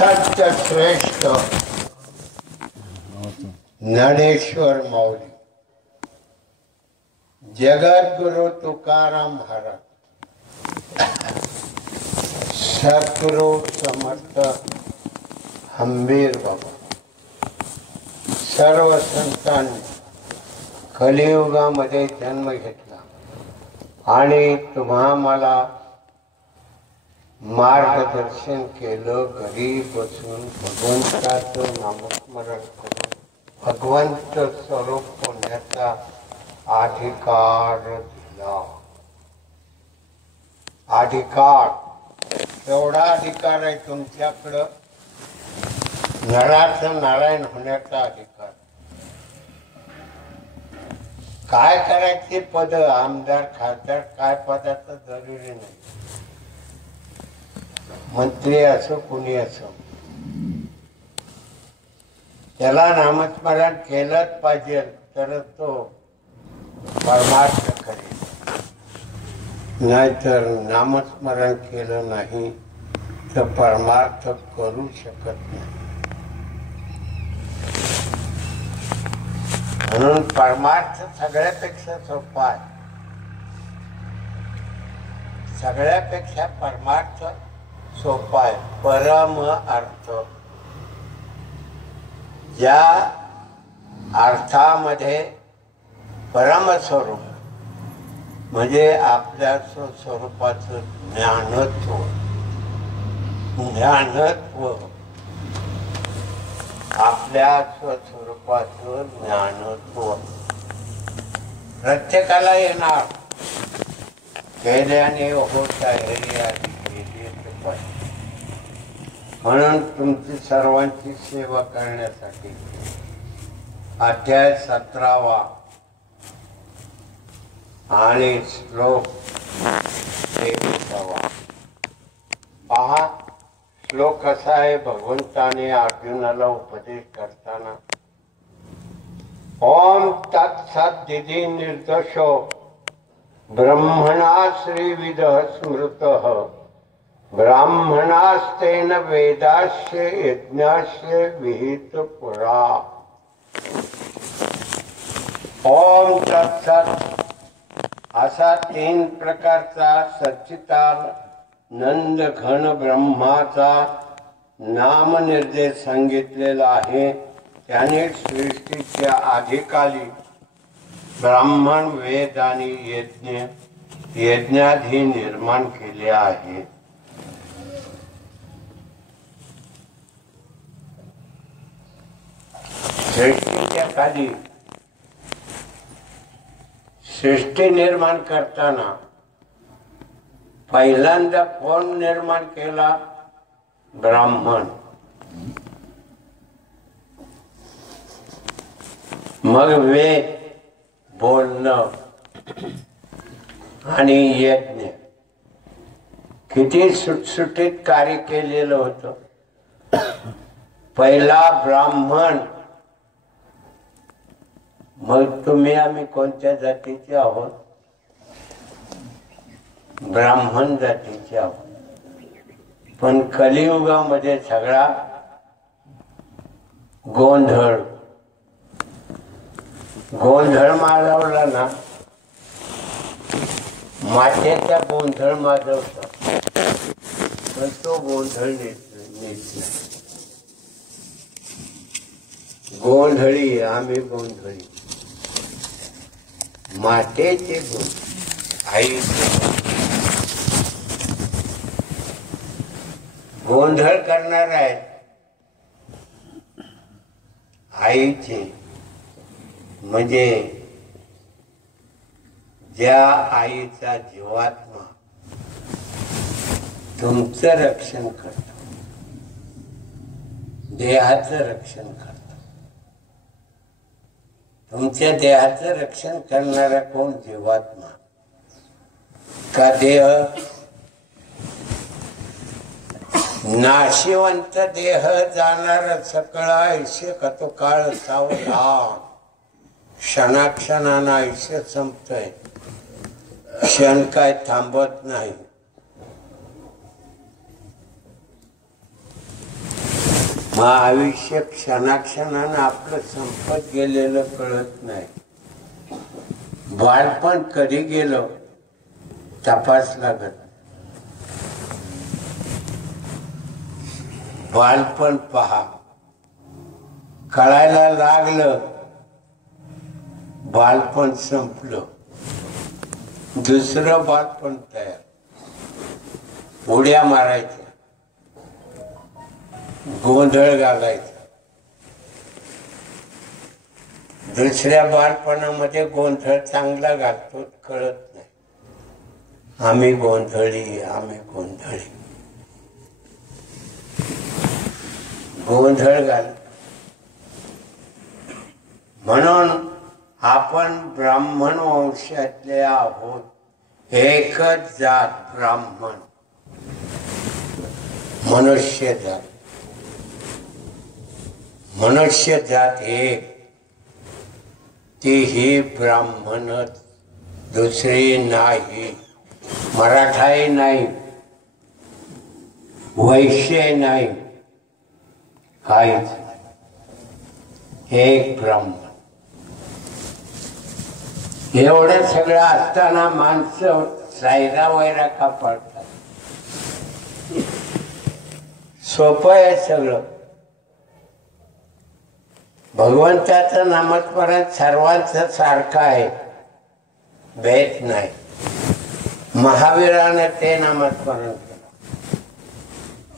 सत्य श्रेष्ठ ज्ञानेश्वर माऊली, जगद्गुरु तुकाराम महाराज, सद्गुरु समर्थ हंबीर बाबा, सर्व संतांनी कलियुगामध्ये जन्म घेतला आणि तुम्हा मला मार्गदर्शन केलं. घरी बसून भगवंताचं नामस्मरण करून भगवंत स्वरूप होण्याचा अधिकार दिला. अधिकार, एवढा अधिकार आहे तुमच्याकडं. नराचं नारायण होण्याचा अधिकार. काय करायचे पद, आमदार खासदार काय पदाचं जरुरी नाही. मंत्री असो कुणी असो, त्याला नामस्मरण केलंच पाहिजे तरच तो परमार्थ करेल. नाहीतर नामस्मरण केलं नाही तर परमार्थ करू शकत नाही. म्हणून परमार्थ सगळ्यापेक्षा सोपा आहे. सगळ्यापेक्षा परमार्थ सोपा आहे. परम अर्थ, ज्या अर्थामध्ये परमस्वरूप म्हणजे आपल्या स्वरूपाचं ज्ञानत्व, आपल्या स्वस्वरूपाचं ज्ञानत्व प्रत्येकाला येणार. केल्याने होत आहे. म्हणून तुमची सर्वांची सेवा करण्यासाठी अध्याय 17वा आणि श्लोक 23वा पहा. श्लोक असा आहे, भगवंताने अर्जुनाला उपदेश करताना, ओम तत्सदिति निर्दोषो ब्रह्मणा श्रीविदः स्मृतः ब्राह्मणास्तेन वेदास्य यज्ञास्य विहित पुरा. ओम तत्सत असा 3 प्रकारचा सच्चिदानंद घन ब्रह्माचा नामनिर्देश सांगितलेला आहे. त्याने सृष्टीच्या आदिकाली ब्राह्मण, वेद आणि यज्ञाधी निर्माण केले आहे. सृष्टीच्या खाली सृष्टी निर्माण करताना पहिल्यांदा कोण निर्माण केला? ब्राह्मण. मग वेद बोलणं आणि यज्ञ. किती सुटसुटीत कार्य केलेलं होतं. पहिला ब्राह्मण. मग तुम्ही आम्ही कोणत्या जातीचे आहोत? ब्राह्मण जातीचे आहोत. पण कलियुगामध्ये सगळा गोंधळ माजवला ना, मातेचा गोंधळ माजवतात पण तो गोंधळ नीट. गोंधळी आम्ही गोंधळी. मातेचे आईचे गोंधळ करणार आहेत. आईचे म्हणजे ज्या आईचा जीवात्मा तुमचं रक्षण करतो, देहाचं रक्षण करतो. तुमच्या देहाचं रक्षण करणारा कोण? जीवात्मा. का देह नाशिवंत देह जाणार सकळ आयुष्य का तो काळ सावधान. क्षणाक्षणानं आयुष्य संपतंय. क्षण काय थांबत नाही. मग आयुष्य क्षणाक्षणानं आपलं संपत गेलेलं कळत नाही. बालपण कधी गेलं तपास लागत. बालपण पहा, कळायला लागलं बालपण संपलं, दुसरं बालपण तयार. उड्या मारायच्या, गोंधळ घालायचा. दुसऱ्या बालपणामध्ये गोंधळ चांगला घालतो, कळत नाही. आम्ही गोंधळी, आम्ही गोंधळी, गोंधळ घाल. म्हणून आपण ब्राह्मण वंशातले आहोत. एकच जात ब्राह्मण, मनुष्य जात. मनुष्य जात एक, ती ही ब्राह्मणच, दुसरी नाही. मराठाही नाही, वैश्य नाही, काहीच एक ब्राह्मण. एवढं सगळं असताना माणसं सायरा वैरा का पडतात? सोपं आहे सगळं. भगवंताचं नामस्मरण सर्वांचं सारखं आहे, भेद नाही. महावीरानं ते नामस्मरण केलं,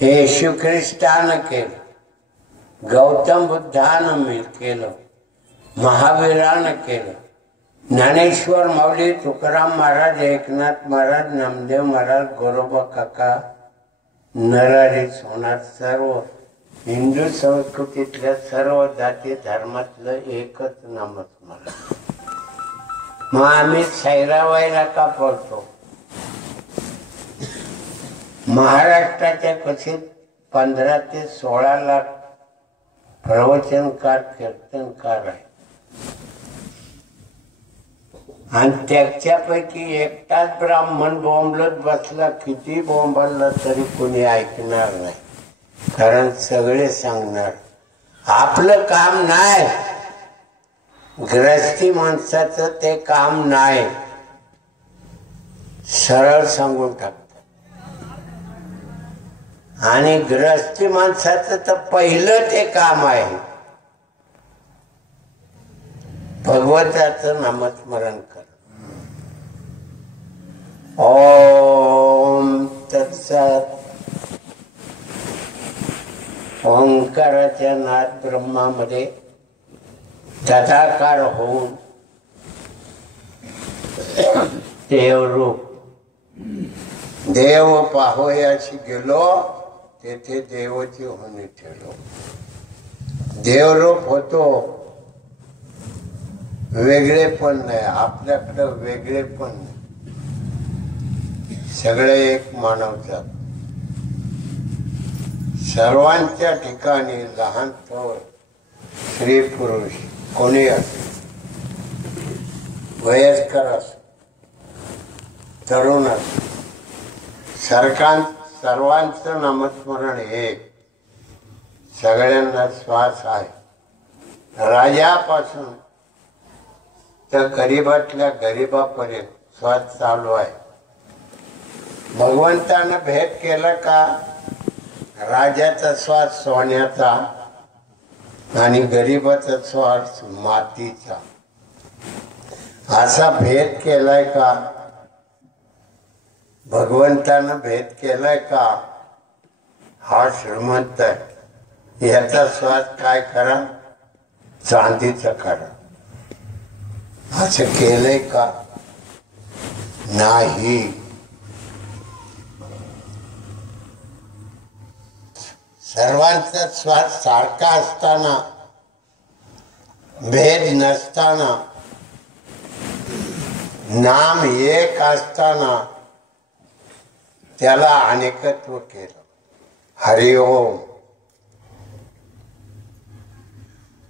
येशू ख्रिस्तानं केलं, गौतम बुद्धानं केलं, महावीरानं केलं, ज्ञानेश्वर माऊली, तुकाराम महाराज, एकनाथ महाराज, नामदेव महाराज, गोरोबा काका, नरहरी सोनार, सर्व हिंदू संस्कृतीतल्या सर्व जाती धर्मातलं एकच नामस्मरण. मग आम्ही सैरावायला का पडतो? महाराष्ट्राच्या कसे 15 ते 16 लाख प्रवचनकार, कीर्तनकार आहे, आणि त्याच्यापैकी एकटाच ब्राह्मण बोंबलत बसला, किती बोंबलला तरी कोणी ऐकणार नाही. कारण सगळे सांगणार आपलं काम नाही, गृहस्थी माणसाचं ते काम नाही, सरळ सांगून टाकतात. आणि गृहस्थी माणसाचं तर पहिलं ते काम आहे, भगवंताचं नामस्मरण कर. ओम तत्सत. ओंकाराच्या नाद ब्रह्मामध्ये तदाकार होऊन देवरूप, देव पाहोयाशी गेलो, तेथे देवाची होणी ठेवलो. देवरूप होतो, वेगळे पण नाही, आपल्याकडं वेगळे पण नाही, सगळे एक मानवजात. सर्वांच्या ठिकाणी लहान थोर, स्त्री पुरुष कोणी असो, वयस्कर असो, तरुण असो, सर्वांचं नामस्मरण एक. सगळ्यांना श्वास आहे, राजापासून तर गरीबातल्या गरीबापर्यंत श्वास चालू आहे. भगवंतानं भेद केला का? राजाचा श्वास सोन्याचा आणि गरीबाचा श्वास मातीचा, असा भेद केलाय का? भगवंतानं भेद केलाय का? हा श्रीमंत आहे, याचा श्वास काय करा? चांदीचा करा, असं केलंय का? नाही. सर्वांचा श्वास सारखा असताना, भेद नसताना, नाम एक असताना त्याला अनेकत्व केलं. हरि ओम.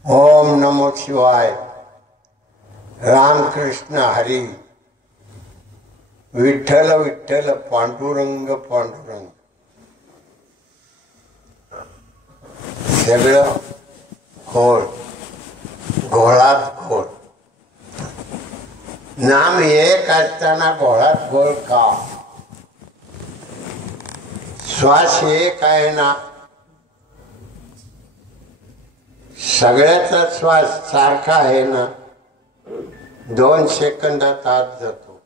ओम नमो शिवाय. रामकृष्ण हरी. विठ्ठल विठ्ठल, पांडुरंग पांडुरंग. सगळं घोळ, घोळात घोळ. नाम एक असताना घोळात घोळ का? श्वास एक आहे ना, सगळ्याचा श्वास सारखा आहे ना. 2 सेकंदात आत जातो,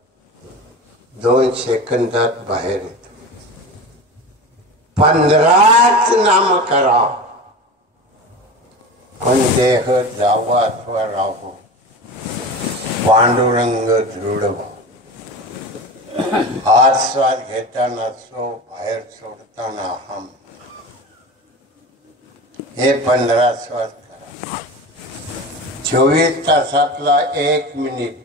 2 सेकंदात बाहेर येतो. 15च नाम करा, पण देह जावा अथवा राहो, पांडुरंग दृढ भाव. आत श्वास घेताना सो, बाहेर सोडताना हम. हे 15 श्वास करा. 24 तासातला 1 मिनिट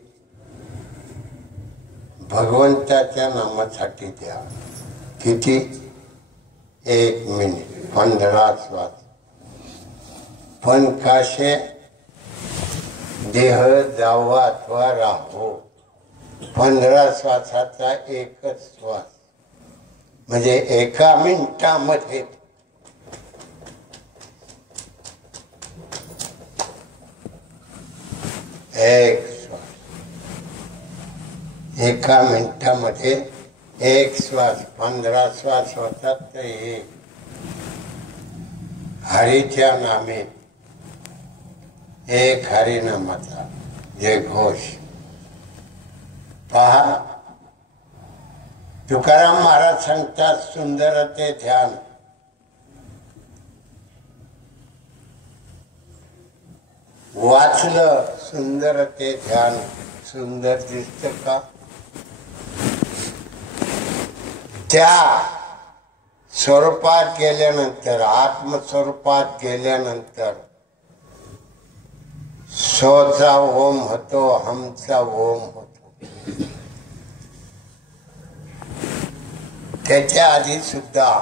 भगवंताच्या नामासाठी द्या. किती? 1 मिनिट, 15 श्वास. पण काशे देह जावा अथवा राहो, 15 श्वासाचा एकच श्वास, म्हणजे 1 मिनिटामध्ये एक श्वास. 1 मिनिटामध्ये 1 श्वास. 15 श्वास होतात तर एक. हरीच्या नामे एक हरिनामाचा जय घोष. पहा, तुकाराम महाराज सांगतात सुंदर ते ध्यान. वाचलं सुंदर ते ध्यान, सुंदर दिसत का? त्या स्वरूपात गेल्यानंतर, आत्मस्वरूपात गेल्यानंतर सोचा ओम होतो, हमचा ओम होतो. त्याच्या आधी सुद्धा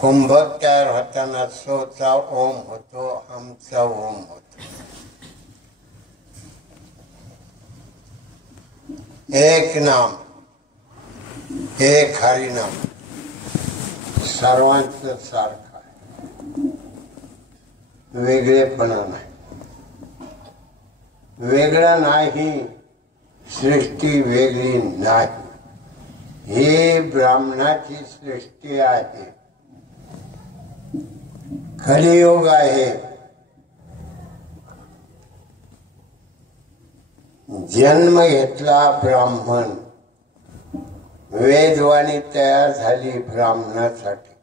कुंभक तयार होताना सोचा ओम होतो, हमचा ओम होतो. एक नाम, एक हरिनाम, सर्वांचं सारखं आहे. वेगळेपणा नाही. वेगळं नाही, सृष्टी वेगळी नाही. ही ब्राह्मणाची सृष्टी आहे. कलियुग आहे. जन्म घेतला ब्राह्मण, वेदवाणी तयार झाली ब्राह्मणासाठी,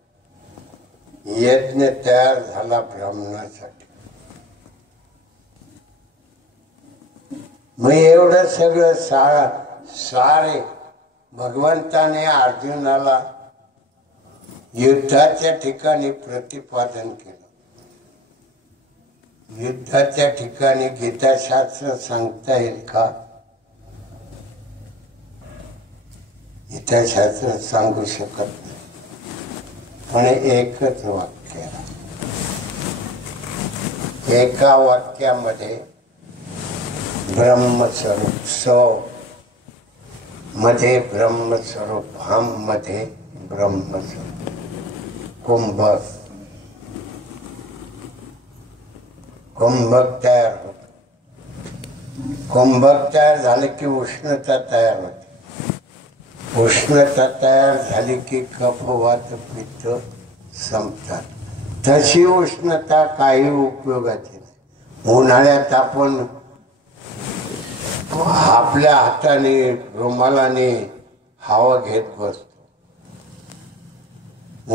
यज्ञ तयार झाला ब्राह्मणासाठी. मग एवढं सगळं सारे भगवंताने अर्जुनाला युद्धाच्या ठिकाणी प्रतिपादन केलं. युद्धाच्या ठिकाणी गीताशास्त्र सांगता येईल का? गीताशास्त्र सांगू शकत नाही. पण एकच वाक्य, एका वाक्यामध्ये ब्रह्मस्वरूप, सो मध्ये ब्रह्मस्वरूप, हम मध्ये ब्रह्मस्वरूप. कुंभक, कुंभक तयार होत. कुंभक तयार झाले की उष्णता तयार होते. उष्णता तयार झाली की कफ, वात, पित्त संपतात. तशी उष्णता काही उपयोगाची नाही. उन्हाळ्यात आपण आपल्या हाताने, रुमालाने हवा घेत बसतो.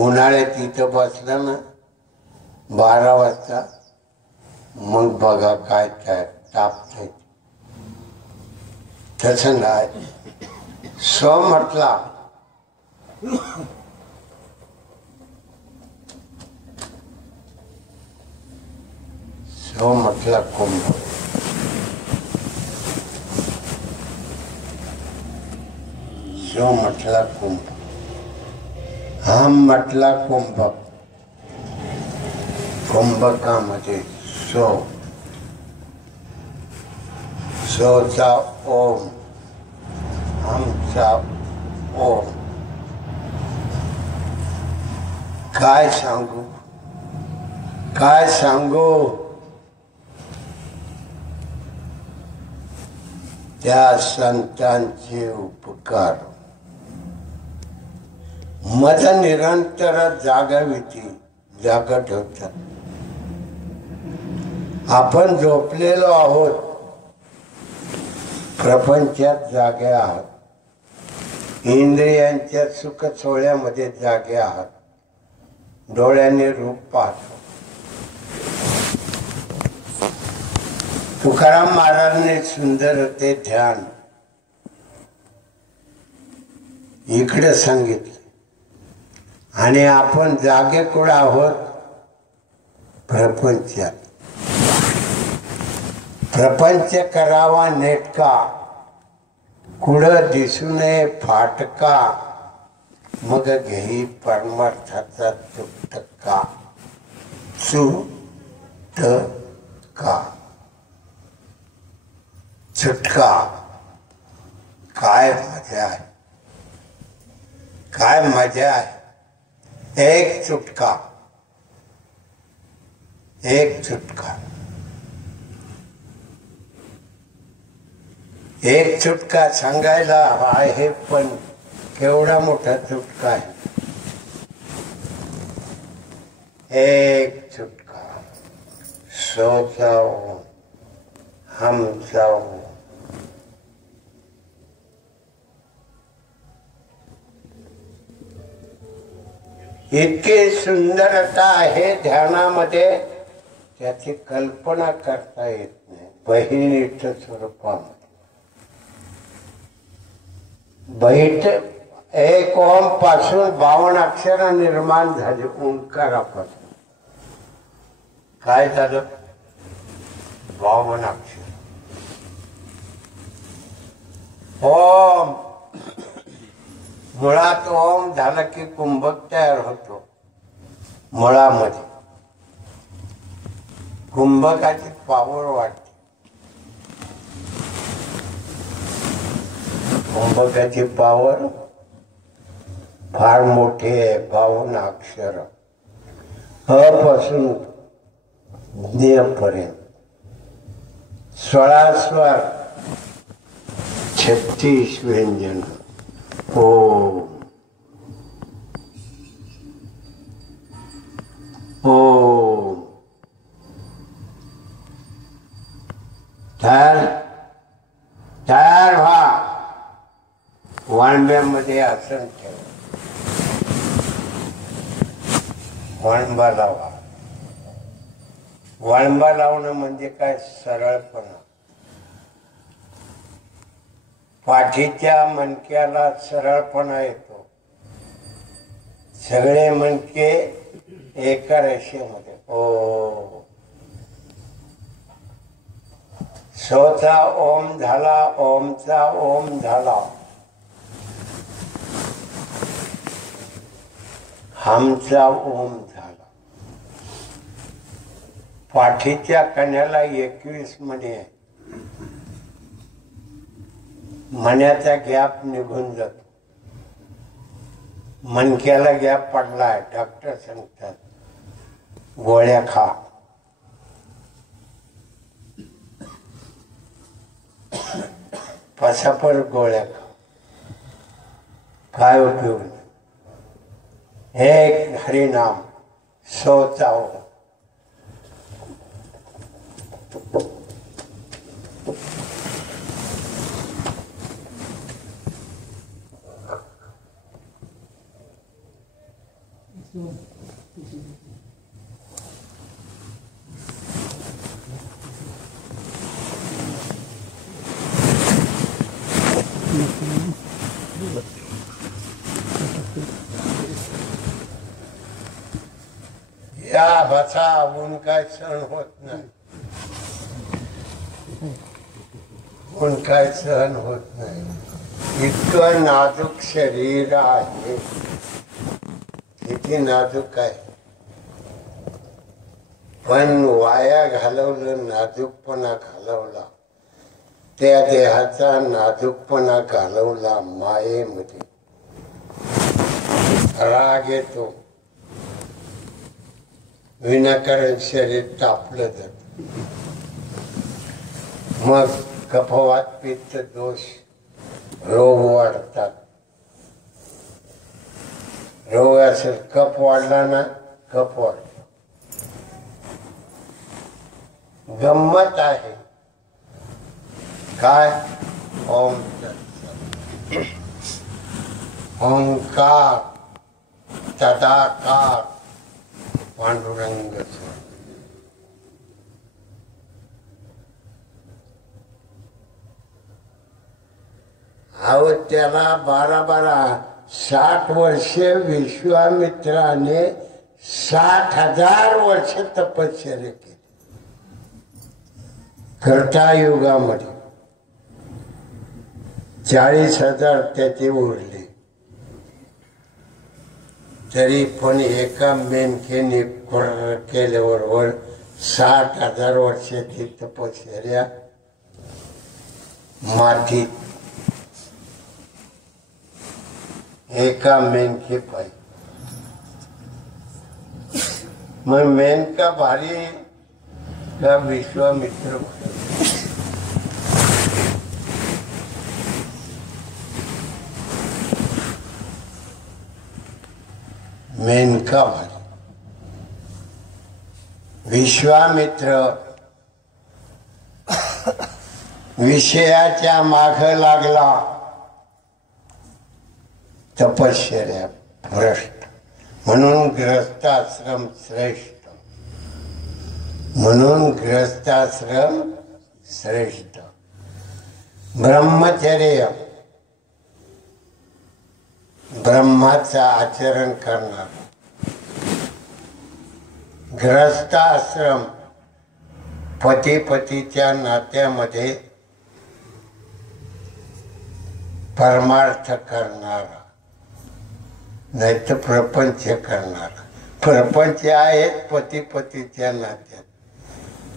उन्हाळ्यात इथं बसलं ना 12 वाजता, मग बघा काय काय तापतंय. तसं नाही. सो म्हटला सो म्हटला कुंभ. सो म्हटला कुंभ. हम म्हटला कुंभक. कुंभकामध्ये सो, सोचा ओम, हमचा ओम. काय सांगू? काय सांगू त्या संतांचे उपकार. मज निरंतर जागविती जागत होतात. आपण झोपलेलो आहोत, प्रपंचात जागे आहात, इंद्रियांच्या सुख सोहळ्यामध्ये जागे आहात, डोळ्याने रूप पाहतो. तुकाराम महाराजांनी सुंदर ते ध्यान इकडे सांगितले. आणि आपण जागे कुठं आहोत? प्रपंचात. प्रपंच करावा नेटका, कुठं दिसू नये फाटका, मग घेई परमार्थाचा चुटका. चुटका चुटका. काय मजा आहे, काय मजा आहे. एक चुटका, एक चुटका. एक चुटका सांगायला आहे, पण केवढा मोठा चुटका आहे. एक चुटका. सो जाओ हम जाओ. इतकी सुंदरता आहे ध्यानामध्ये, त्याची कल्पना करता येत नाही. बहिणीच्या स्वरूपामध्ये बहिट एक ओम पासून 52 अक्षर निर्माण झाले. ओंकारापासून काय झालं? 52 अक्षर. ओम मुळात ओम झाला की कुंभक तयार होतो. मुळामध्ये कुंभकाची पावर वाढते. कुंभकाची पावर फार मोठी आहे. 52 अक्षर. अ पासून ज्ञ पर्यंत 16 स्वर, 36 व्यंजन. ओम ओम. तयार व्हा. वाणब्यामध्ये आसन ठेवा. वाणबा लावा. वाणबा लावणं म्हणजे काय? सरळपणा. पाठीच्या मणक्याला सरळपणा येतो. सगळे मणके एका रेषेमध्ये. ओ सोचा ओम झाला, ओमचा ओम झाला. हमचा ओम झाला. पाठीच्या कण्याला 21 मणी आहे. मण्याचा गॅप निघून जातो. मणक्याला गॅप पडलाय. डॉक्टर सांगतात गोळ्या खा. पसापर गोळ्या खा. काय उपयोग नाही. एक हरिनाम सोचाओ. या भाषा ऊन काय सहन होत नाही. ऊन काय सहन होत नाही. इतकं नाजूक शरीर आहे. किती नाजूक आहे. पण वाया घालवलं, नाजूकपणा घालवला. त्या देहाचा नाजूकपणा घालवला मायेमध्ये. राग येतो. विनाकारण शरीर तापलं जात. मग कफवात पित्त दोष रोग वाढतात. रोग असेल, कफ वाढला ना, कफ वाढला. गंमत आहे काय? ओम ओंकार तदाकार पांडुरंग. अहो त्याला 60 वर्षे विश्वामित्राने 60,000 वर्ष तपश्चर्या केली. कर्तायुगामध्ये 40,000 त्याचे उरले. तरी पण एका मेनकेने केल्याबरोबर 60,000 वर्षाची तपश्चर्या मातीत एका मेनके पाहिजे. मग मेनका भारी का विश्वामित्र भारी? मेनका भारी. विश्वामित्र विषयाच्या माग लागला. तपश्चर्या भ्रष्ट. म्हणून गृहस्थाश्रम श्रेष्ठ. म्हणून गृहस्थाश्रम श्रेष्ठ. ब्रह्मचर्य ब्रह्माचा आचरण करणार. गृहस्थाश्रम पती पतीच्या नात्यामध्ये परमार्थ करणारा, नाही तर प्रपंच करणारा. प्रपंच आहेत पती पतीच्या नात्यात,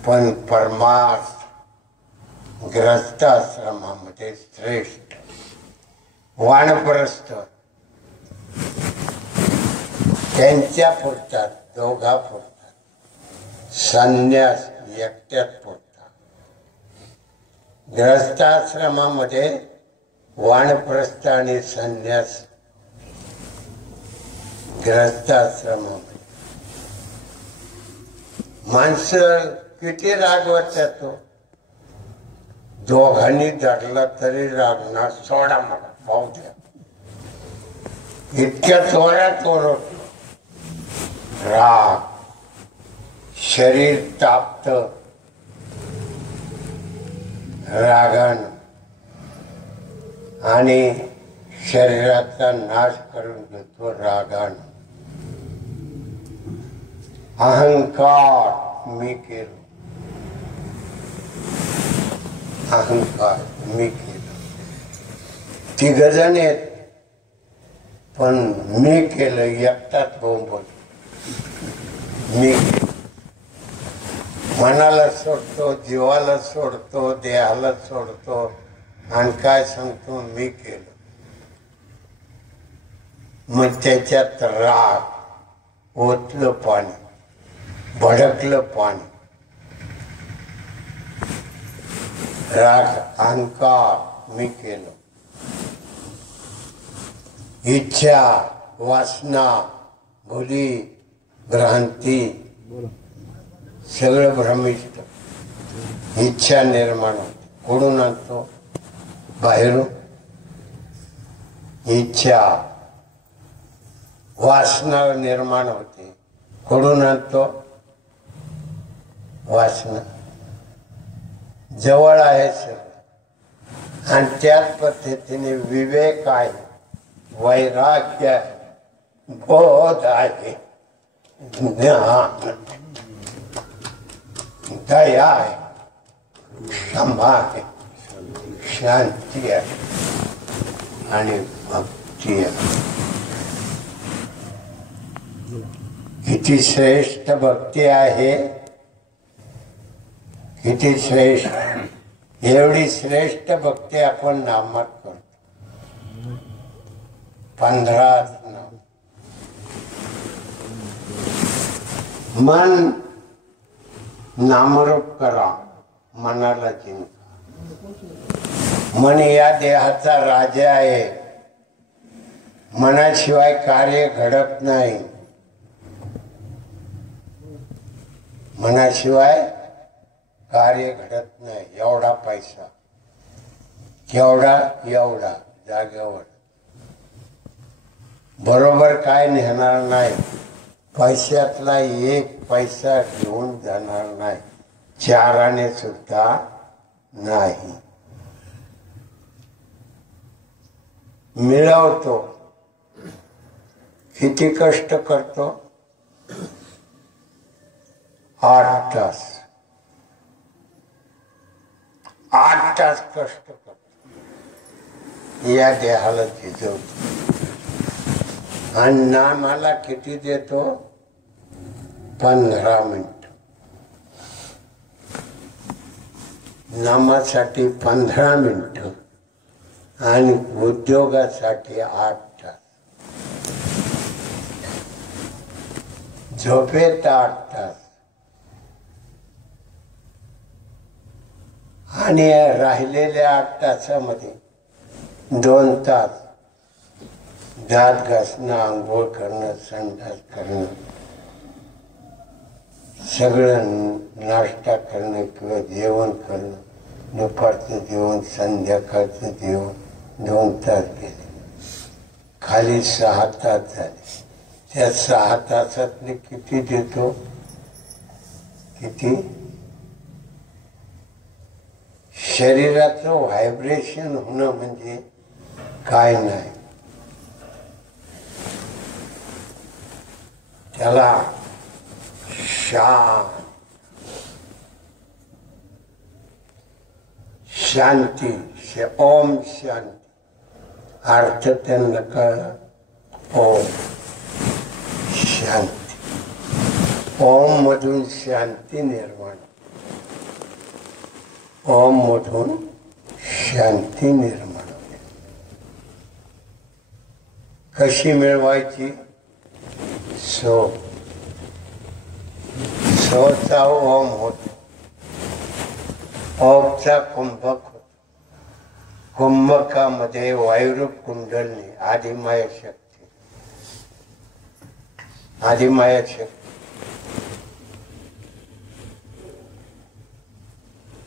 पण परमार्थ गृहस्थाश्रमामध्ये श्रेष्ठ. वानप्रस्थ त्यांच्या पुरतात, दोघा पुरतात. संन्यास एकट्यात पुरतात. गृहस्थाश्रमामध्ये वानप्रस्थ आणि संन्यास. गृहस्थाश्रमामध्ये माणसं किती रागवतात. तो दोघांनी धरला तरी रागणार. सोडा मला पाहू द्या. इतक्या जोरात ओरडतो. राग शरीर तापत रागानं आणि शरीराचा नाश करून घेतो रागानं. अहंकार मी केलो. अहंकार मी केलं. तिघजण आहेत पण मी केलं एकटाच बोंबल. मी मनाला सोडतो, जीवाला सोडतो, देहाला सोडतो आणि काय सांगतो मी केलं. मग त्याच्यात राग ओतलं पाणी, भडकलं पाणी. राग अहंकार मी केलं. इच्छा वासना भुली भ्रांती सगळं भ्रमिष्ट. इच्छा निर्माण होते. कुठून आणतो? बाहेरून. इच्छा वासना निर्माण होते. कुठून आणतो? वासना. जवळ आहे सगळं. आणि त्याच पद्धतीने विवेक आहे, वैराग्य आहे, बोध आहे, ज्ञान, दया आहे, क्षमा आहे, शांती आहे आणि भक्ती आहे. किती श्रेष्ठ भक्ती आहे. किती श्रेष्ठ. एवढी श्रेष्ठ भक्ती आपण नामात करतो. 15 नाम. मन नामरूप करा, मनाला जिंका। मन या देहाचा राजा आहे, मनाशिवाय कार्य घडत नाही, मनाशिवाय कार्य घडत नाही। एवढा पैसा, केवढा, एवढा जागेवर, बरोबर काय नेणार नाही, पैशातला एक पैसा घेऊन जाणार नाही, चाराने सुद्धा नाही। मिळवतो, किती कष्ट करतो, 8 तास, 8 तास कष्ट करतो, या देहाला झिजवतो। आणि नामाला किती देतो, 15 मिनिट। नामासाठी 15 मिनिट आणि उद्योगासाठी 8 तास, झोपेत 8 तास आणि राहिलेल्या 8 तासामध्ये 2 तास दात घासणं, आंघोळ करणं, संडास करणं, सगळं नाश्ता करणं किंवा जेवण करणं, दुपारचं जेवण, संध्याकाळचं जेवण, 2 तास गेले, खाली 6 तास झाले। त्या 6 तासातले किती देतो, किती? शरीराचं व्हायब्रेशन होणं म्हणजे काय नाही, त्याला शांती, ओम शांती, अर्थ त्यांना कळला, ओम शांती। ओम मधून शांती निर्माण, ओम मधून शांती निर्माण होते। कशी मिळवायची? सोचा ओम होतो, ओमचा कुंभक होतो, कुंभकामध्ये वायुरूप कुंडलनी, आदिमाय शक्ती, आदिमाय शक्ती।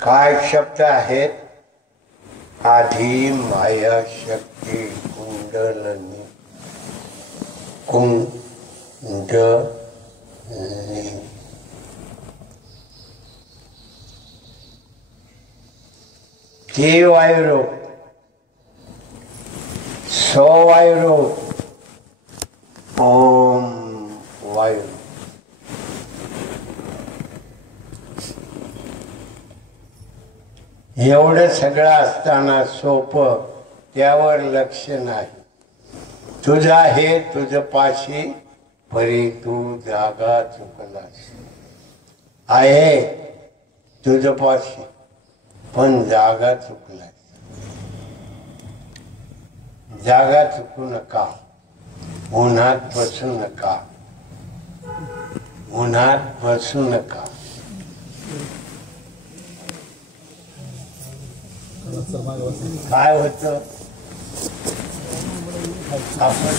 काय शब्द आहेत? आधी माया शक्ती कुंडलनी, कुंडलिनी। ती वायुरूप, सो वायुरूप, ओम वायू। एवढं सगळं असताना सोपं, त्यावर लक्ष नाही। तुझं आहे, तुझं पाशी, परी तू जागा चुकलास। आहे तुझं पाशी, पण जागा चुकलास। जागा चुकू नका, उन्हात बसू नका, उन्हात बसू नका। काय होतं, आपण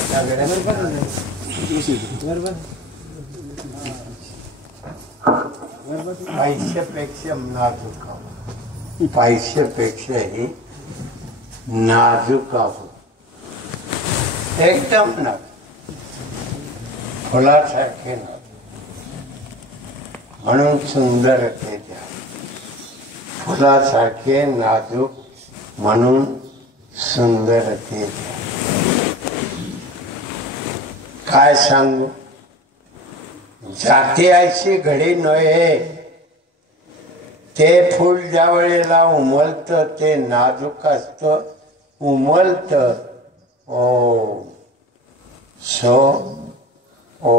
पैशापेक्षा नाजूक आहोत, पैशापेक्षाही नाजूक आहोत, एकदम नाजूक, फुलासारखे नाजूक। म्हणून सुंदर ते द्या, फुलासारखे नाजूक म्हणून सुंदर ते द्या। काय सांगू, जाती अशी घडी नव्हे, ते फूल ज्या वेळेला उमलत ते नाजूक असत, उमलत। ओ सो ओ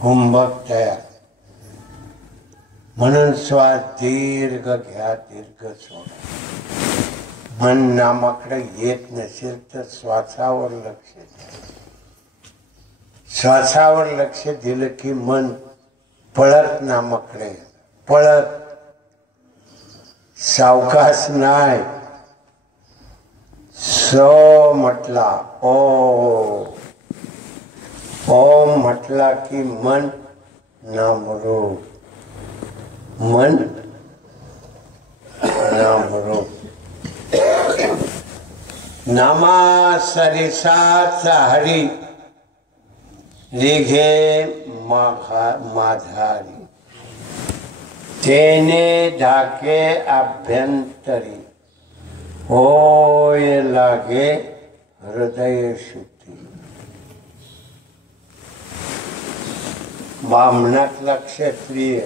कुंभक तयार। म्हणून श्वास दीर्घ घ्या, दीर्घ सोडा। मन नामाकडे येत नसेल तर श्वासावर लक्ष द्या। श्वासावर लक्ष दिलं की मन पळत नामाकडे, पळत, सावकाश नाही. सो म्हटला, ओम म्हटला की मन नामरूप, मन नामरूप. नामा सरिसाचा हरी लिघे माधारी, तेने ढाके अभ्यंतरी, होय लागे हृदय शुद्धी. ब्राह्मणातला क्षत्रिय,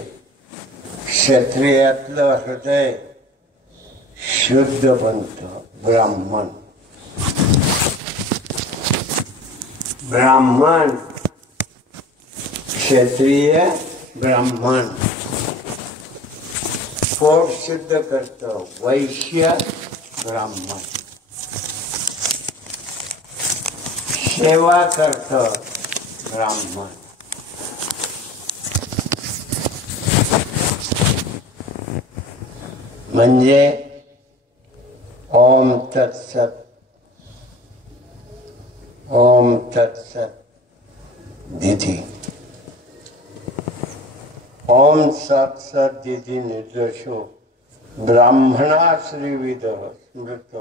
क्षत्रियातलं हृदय शुद्ध बनतं. ब्राह्मण, ब्राह्मण, क्षत्रिय ब्राह्मण पोट शुद्ध करतं. वैश्य ब्राह्मण सेवा करतं. ब्राह्मण म्हणजे ओम तत्सत, ओम तत्सत दिधी. ओम तत्सत दिधी निर्दोषो ब्राह्मणाश्रीविद स्मृत,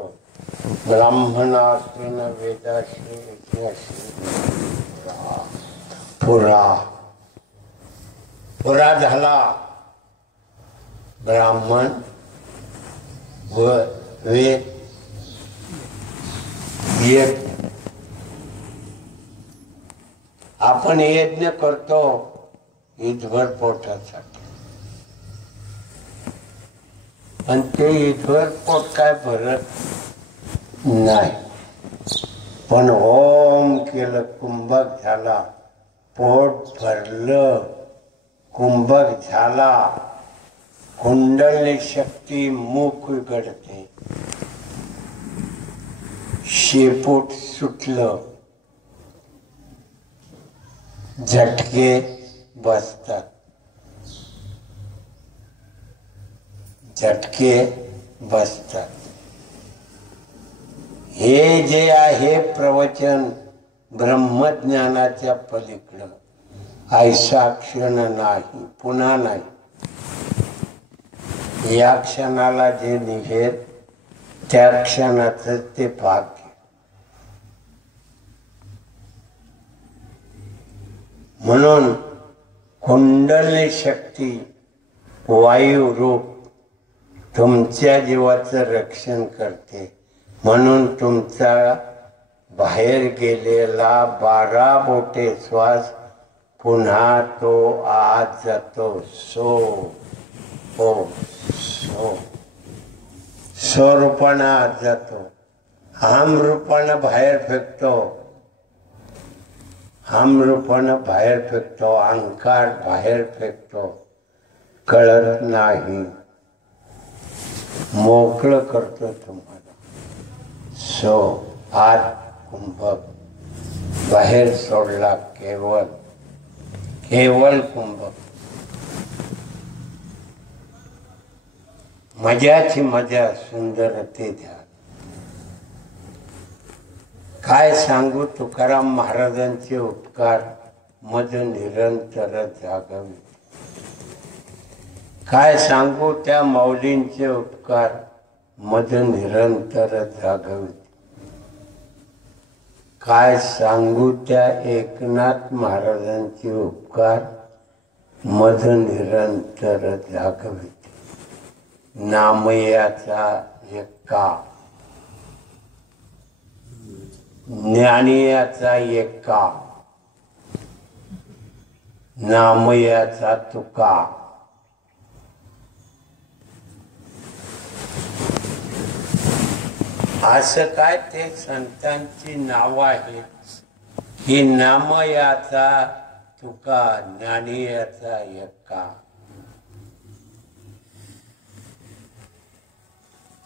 ब्राह्मणाश्रीन वेदाश्री पुरा, पुरा झाला. ब्राह्मण व वेद यज्ञ. आपण यज्ञ करतो ईदभर पोटासाठी, पण ते ईदभर पोट काय भरत नाही. पण ओम केलं, कुंभक झाला, पोट भरलं, कुंभक झाला. कुंडली शक्ती मुख उघडते, शेपूट सुटलं, झटके बसतात, झटके बसतात. हे जे आहे प्रवचन ब्रह्मज्ञानाच्या पलीकडं, ऐसा क्षण नाही, पुन्हा नाही. या क्षणाला जे निघेल त्या क्षणाचं ते भाग्य. म्हणून कुंडली शक्ती वायू रूप तुमच्या जीवाचं रक्षण करते. म्हणून तुमचा बाहेर गेलेला 12 बोटे श्वास पुन्हा तो आत जातो. सो हो, सो स्वरूपानं आत जातो. हम रूपानं बाहेर फेकतो, हम रूपानं बाहेर फेकतो, अहंकार बाहेर फेकतो. कळत नाही, मोकळं करतो तुम्हाला. सो आत कुंभक, बाहेर सोडला केवळ, केवळ कुंभक. मजाची मजा, सुंदर ते ध्यान. काय सांगू तुकाराम महाराजांचे उपकार मज निरंतर जागवी. काय सांगू त्या माऊलींचे उपकार मज निरंतर जागवी. काय सांगू त्या एकनाथ महाराजांचे उपकार मज निरंतर जागवी. नामयाचा एक्का, ज्ञानियाचा एक्का, नामयाचा तुका. असं काय ते संतांची नाव आहेत. ही नामयाचा तुका, ज्ञानियाचा एक्का.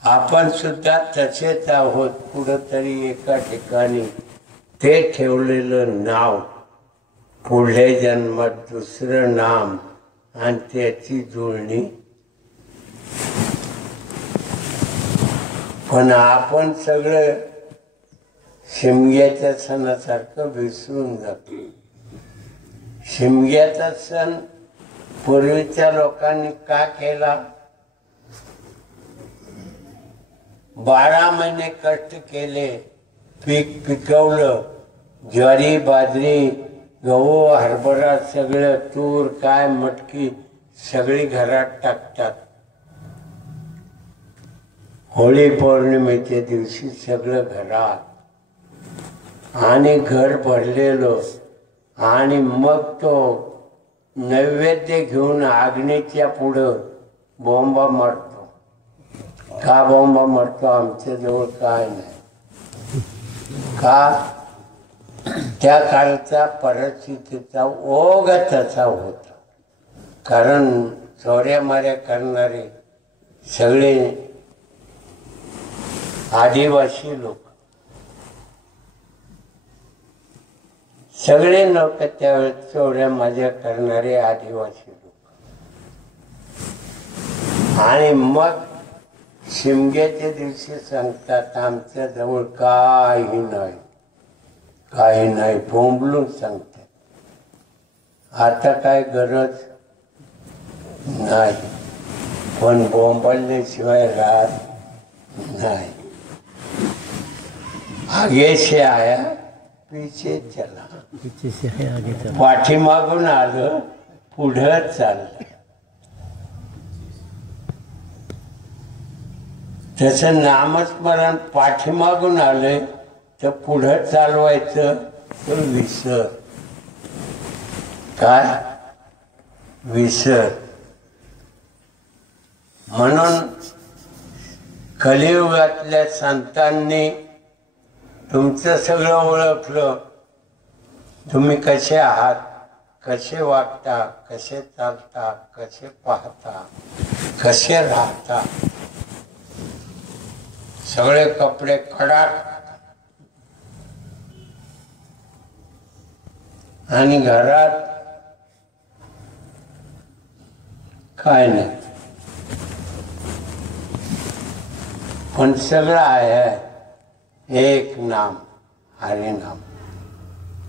आपण सुद्धा तसेच आहोत. कुठंतरी एका ठिकाणी ते ठेवलेलं नाव पुढल्या जन्मात दुसरं नाम आणि त्याची जुळणी. पण आपण सगळं शिमग्याच्या सणासारखं विसरून जातो. शिमग्याचा सण पूर्वीच्या लोकांनी का केला? 12 महिने कष्ट केले, पीक पिकवलं, ज्वारी, बाजरी, गहू, हरभरा, सगळं तूर, काय, मटकी सगळी घरात टाकतात. होळी पौर्णिमेच्या दिवशी सगळं घरात आणि घर भरलेलं. आणि मग तो नैवेद्य घेऊन अग्नीच्या पुढं बॉम्बा मारतो. का बॉम्बा मारतो? आमच्या जवळ काय नाही. का? त्या काळचा परिस्थितीचा ओघ तसा होता. कारण चोऱ्या माऱ्या करणारे सगळे आदिवासी लोक, सगळे लोक त्यावेळेस चोऱ्या माऱ्या करणारे आदिवासी लोक. आणि मग शिमग्याच्या दिवशी सांगतात आमच्या जवळ काही नाही, काही नाही, बोंबलून सांगतात. आता काय गरज नाही, पण बोंबलल्याशिवाय राहत नाही. आगे से आया पीछे चला. पाठीमागून आलं पुढं चाललं. तसं नामस्मरण पाठीमागून आलंय तर पुढं चालवायचं तर विसर. काय? विसर. म्हणून कलियुगातल्या संतांनी तुमचं सगळं ओळखलं. तुम्ही कसे आहात, कसे वागता, कसे चालता, कसे पाहता, कसे राहता. सगळे कपडे खडाक आणि घरात काय नाही, पण सगळं आहे एक नाम, हरिनाम.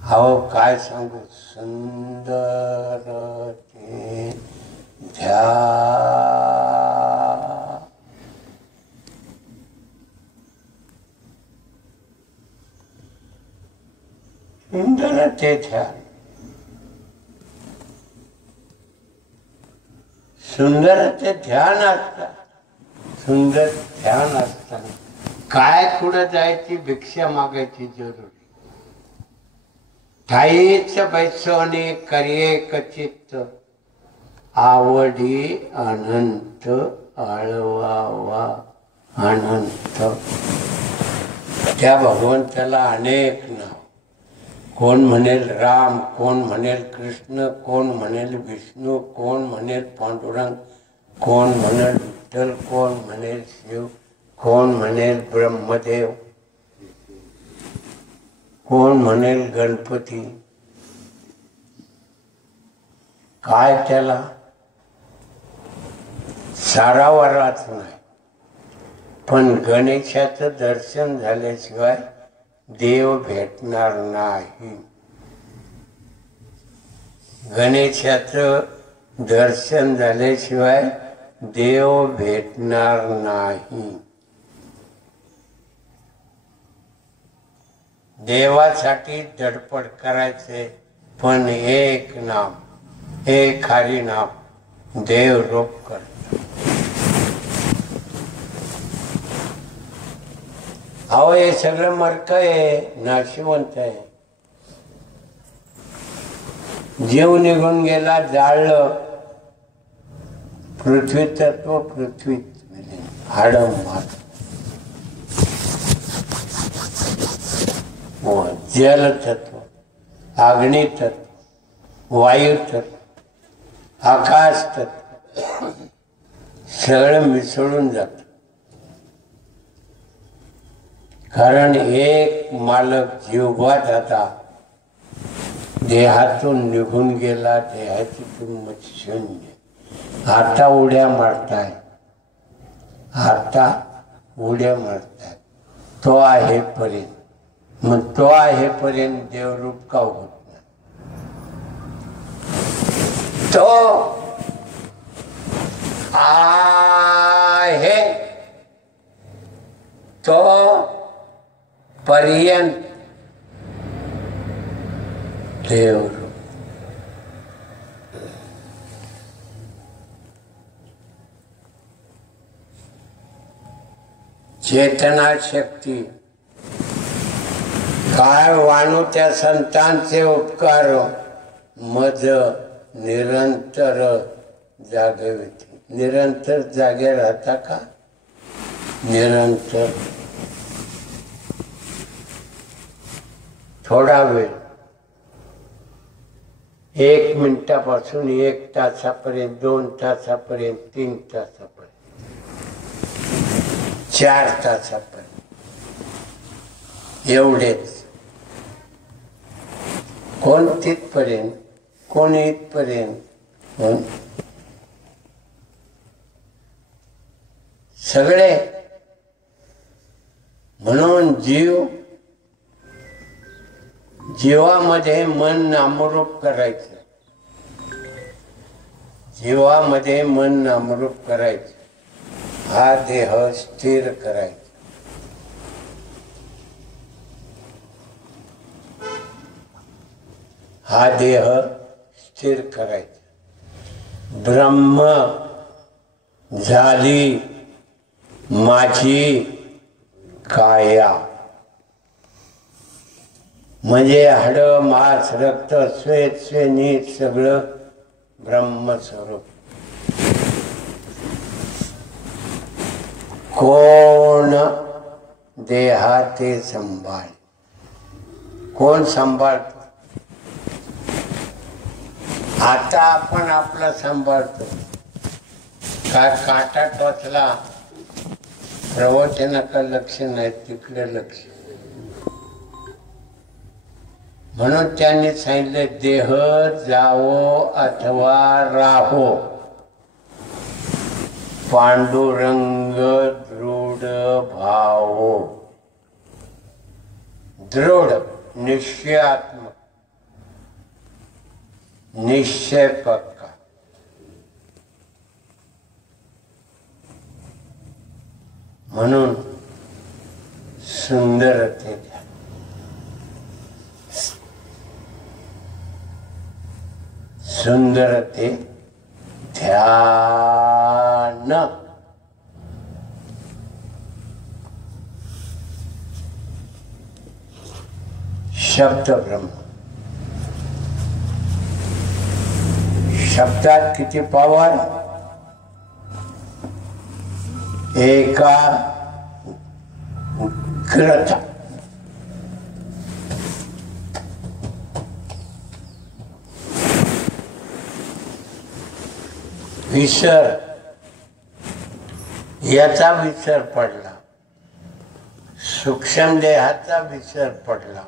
अहो काय सांगू, सुंदर ते ध्या. सुंदर ते ध्यान, सुंदर ते ध्यान असतं. सुंदर ध्यान असताना काय कुठं जायची, भिक्षा मागायची जरूर. ठाईच बैसोने करिये कचित, आवडी अनंत आळवावा अनंत. त्या भगवंताला अनेक नाव. कोण म्हणेल राम, कोण म्हणेल कृष्ण, कोण म्हणेल विष्णू, कोण म्हणेल पांडुरंग, कोण म्हणेल विठ्ठल, कोण म्हणेल शिव, कोण म्हणेल ब्रह्मदेव, कोण म्हणेल गणपती. काय त्याला सारावाराच नाही. पण गणेशाचं दर्शन झाल्याशिवाय देव भेटणार नाही. गणेशाचं दर्शन झाल्याशिवाय देव भेटणार नाही. देवासाठी धडपड करायचे, पण एक नाम, एक हरी नाम देव रोप करतो. अहो हे सगळं मर्क आहे, नाशिवंत आहे. जीव निघून गेला, जाळलं. पृथ्वी तत्व पृथ्वीत हाडं मात. जल तत्व, अग्नि तत्व, वायू तत्व, आकाश तत्व सगळं मिसळून जात. कारण एक मालक जीवभात होता देहातून निघून गेला, देहाची किंमत शून्य. आता उड्या मारताय, आता उड्या मारताय तो आहे पर्यंत. मग तो आहे पर्यंत देवरूप का होत नाही? तो आहे तो पर्यंत देवरूप. चेतना शक्ती काय वाणू त्या संतांचे उपकार मज निरंतर जागविते. निरंतर जागे राहता का? निरंतर थोडा वेळ, 1 मिनिटापासून 1 तासापर्यंत, 2 तासापर्यंत, 3 तासापर्यंत, 4 तासापर्यंत, एवढेच. कोण तिथपर्यंत, कोण इथपर्यंत, सगळे. म्हणून जीवामध्ये मन नामरूप करायचं, जीवामध्ये मन नामरूप करायचं. हा देह स्थिर करायचा. हा देह स्थिर करायचा. ब्रह्म झाली माझी काया. म्हणजे हाड, मांस, रक्त, श्वेत, श्वेनीत सगळं ब्रह्मस्वरूप. कोण देहाते संभाळ, कोण सांभाळतो? आता आपण आपला सांभाळतो. काय काटा टोचला, प्रवचनाकडे लक्ष नाही, तिकडे लक्ष. म्हणून त्यांनी सांगितलं देह जावो अथवा राहो, पांडुरंग दृढ भावो. दृढ निश्चयात्मक, निश्चय पक्का. म्हणून सुंदरते ध्यान, सुंदरते ध्यान. शब्द ब्रह्म. शब्दात किती पावर? एका ग्रथा. विसर, याचा विसर पडला, सूक्ष्म देहाचा विसर पडला,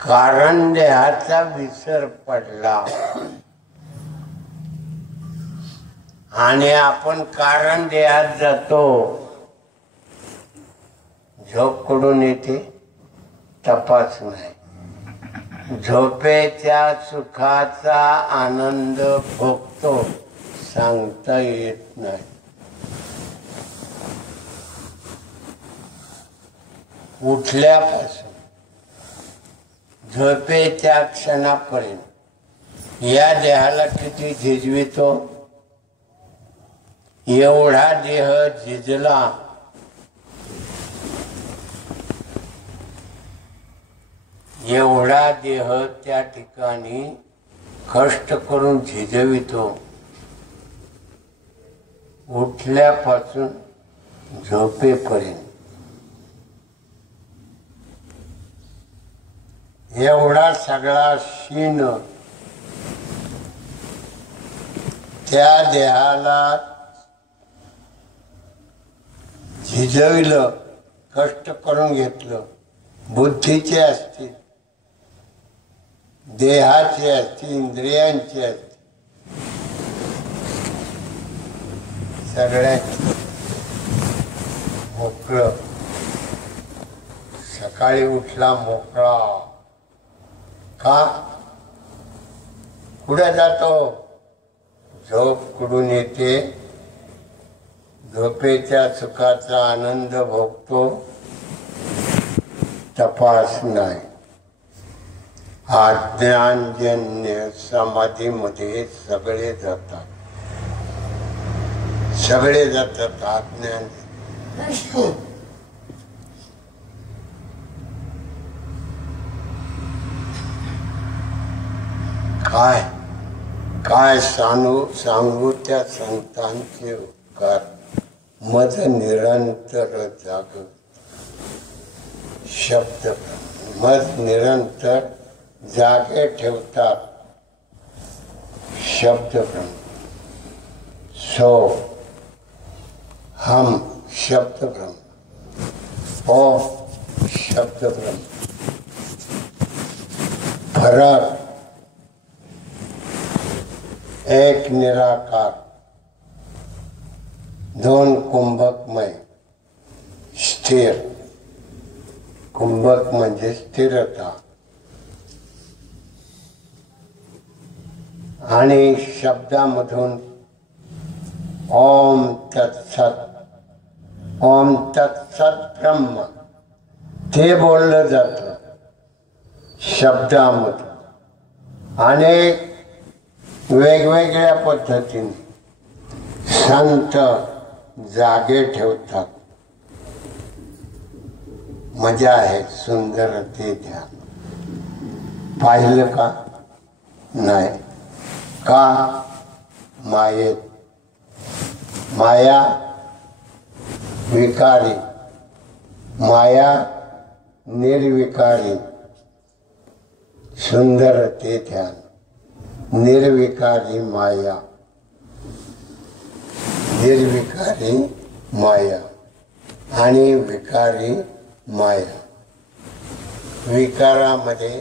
कारण देहाचा विसर पडला. आणि आपण कारण देहात जातो. झोप कुठून येते? तपास नाही. झोपेच्या सुखाचा आनंद भोगतो, सांगता येत नाही. उठल्यापासून झोपेच्या क्षणापर्यंत या देहाला किती झिजवितो? एवढा देह झिजला एवढा देह त्या ठिकाणी कष्ट करून झिजवितो. उठल्यापासून झोपेपर्यंत एवढा सगळा शीन त्या देहाला झिजविलं, कष्ट करून घेतलं. बुद्धीचे असतील, देहाची असते, इंद्रियांची असते, सगळ्यांची मोकळं. सकाळी उठला मोकळा. का? कुठे जातो? झोप कुठून येते? झोपेच्या सुखाचा आनंद भोगतो, तपास नाही. अज्ञानजन्य समाधीमध्ये सगळे जातात, सगळे जातात. अज्ञान काय काय सांगू त्या संतांचे उपकार. मज निरंतर जाग शब्द मज निरंतर जागे ठेवतात. शब्द ब्रह्म. सो हम शब्द ब्रह्म, ओ शब्द ब्रह्म. फरक एक निराकार, दोन कुंभकमय. स्थिर. कुंभक म्हणजे स्थिरता. आणि शब्दामधून ओम तत्सत, ओम तत्सत ब्रह्म ते बोललं जातं शब्दामधून. अनेक वेगवेगळ्या पद्धतीने संत जागे ठेवतात. मजा आहे. सुंदर ते ध्यान. पाहिलं का? नाही. का? मायेत. माया विकारी, माया निर्विकारी. सुंदर ते ध्यान. निर्विकारी माया, निर्विकारी माया आणि विकारी माया. विकारामध्ये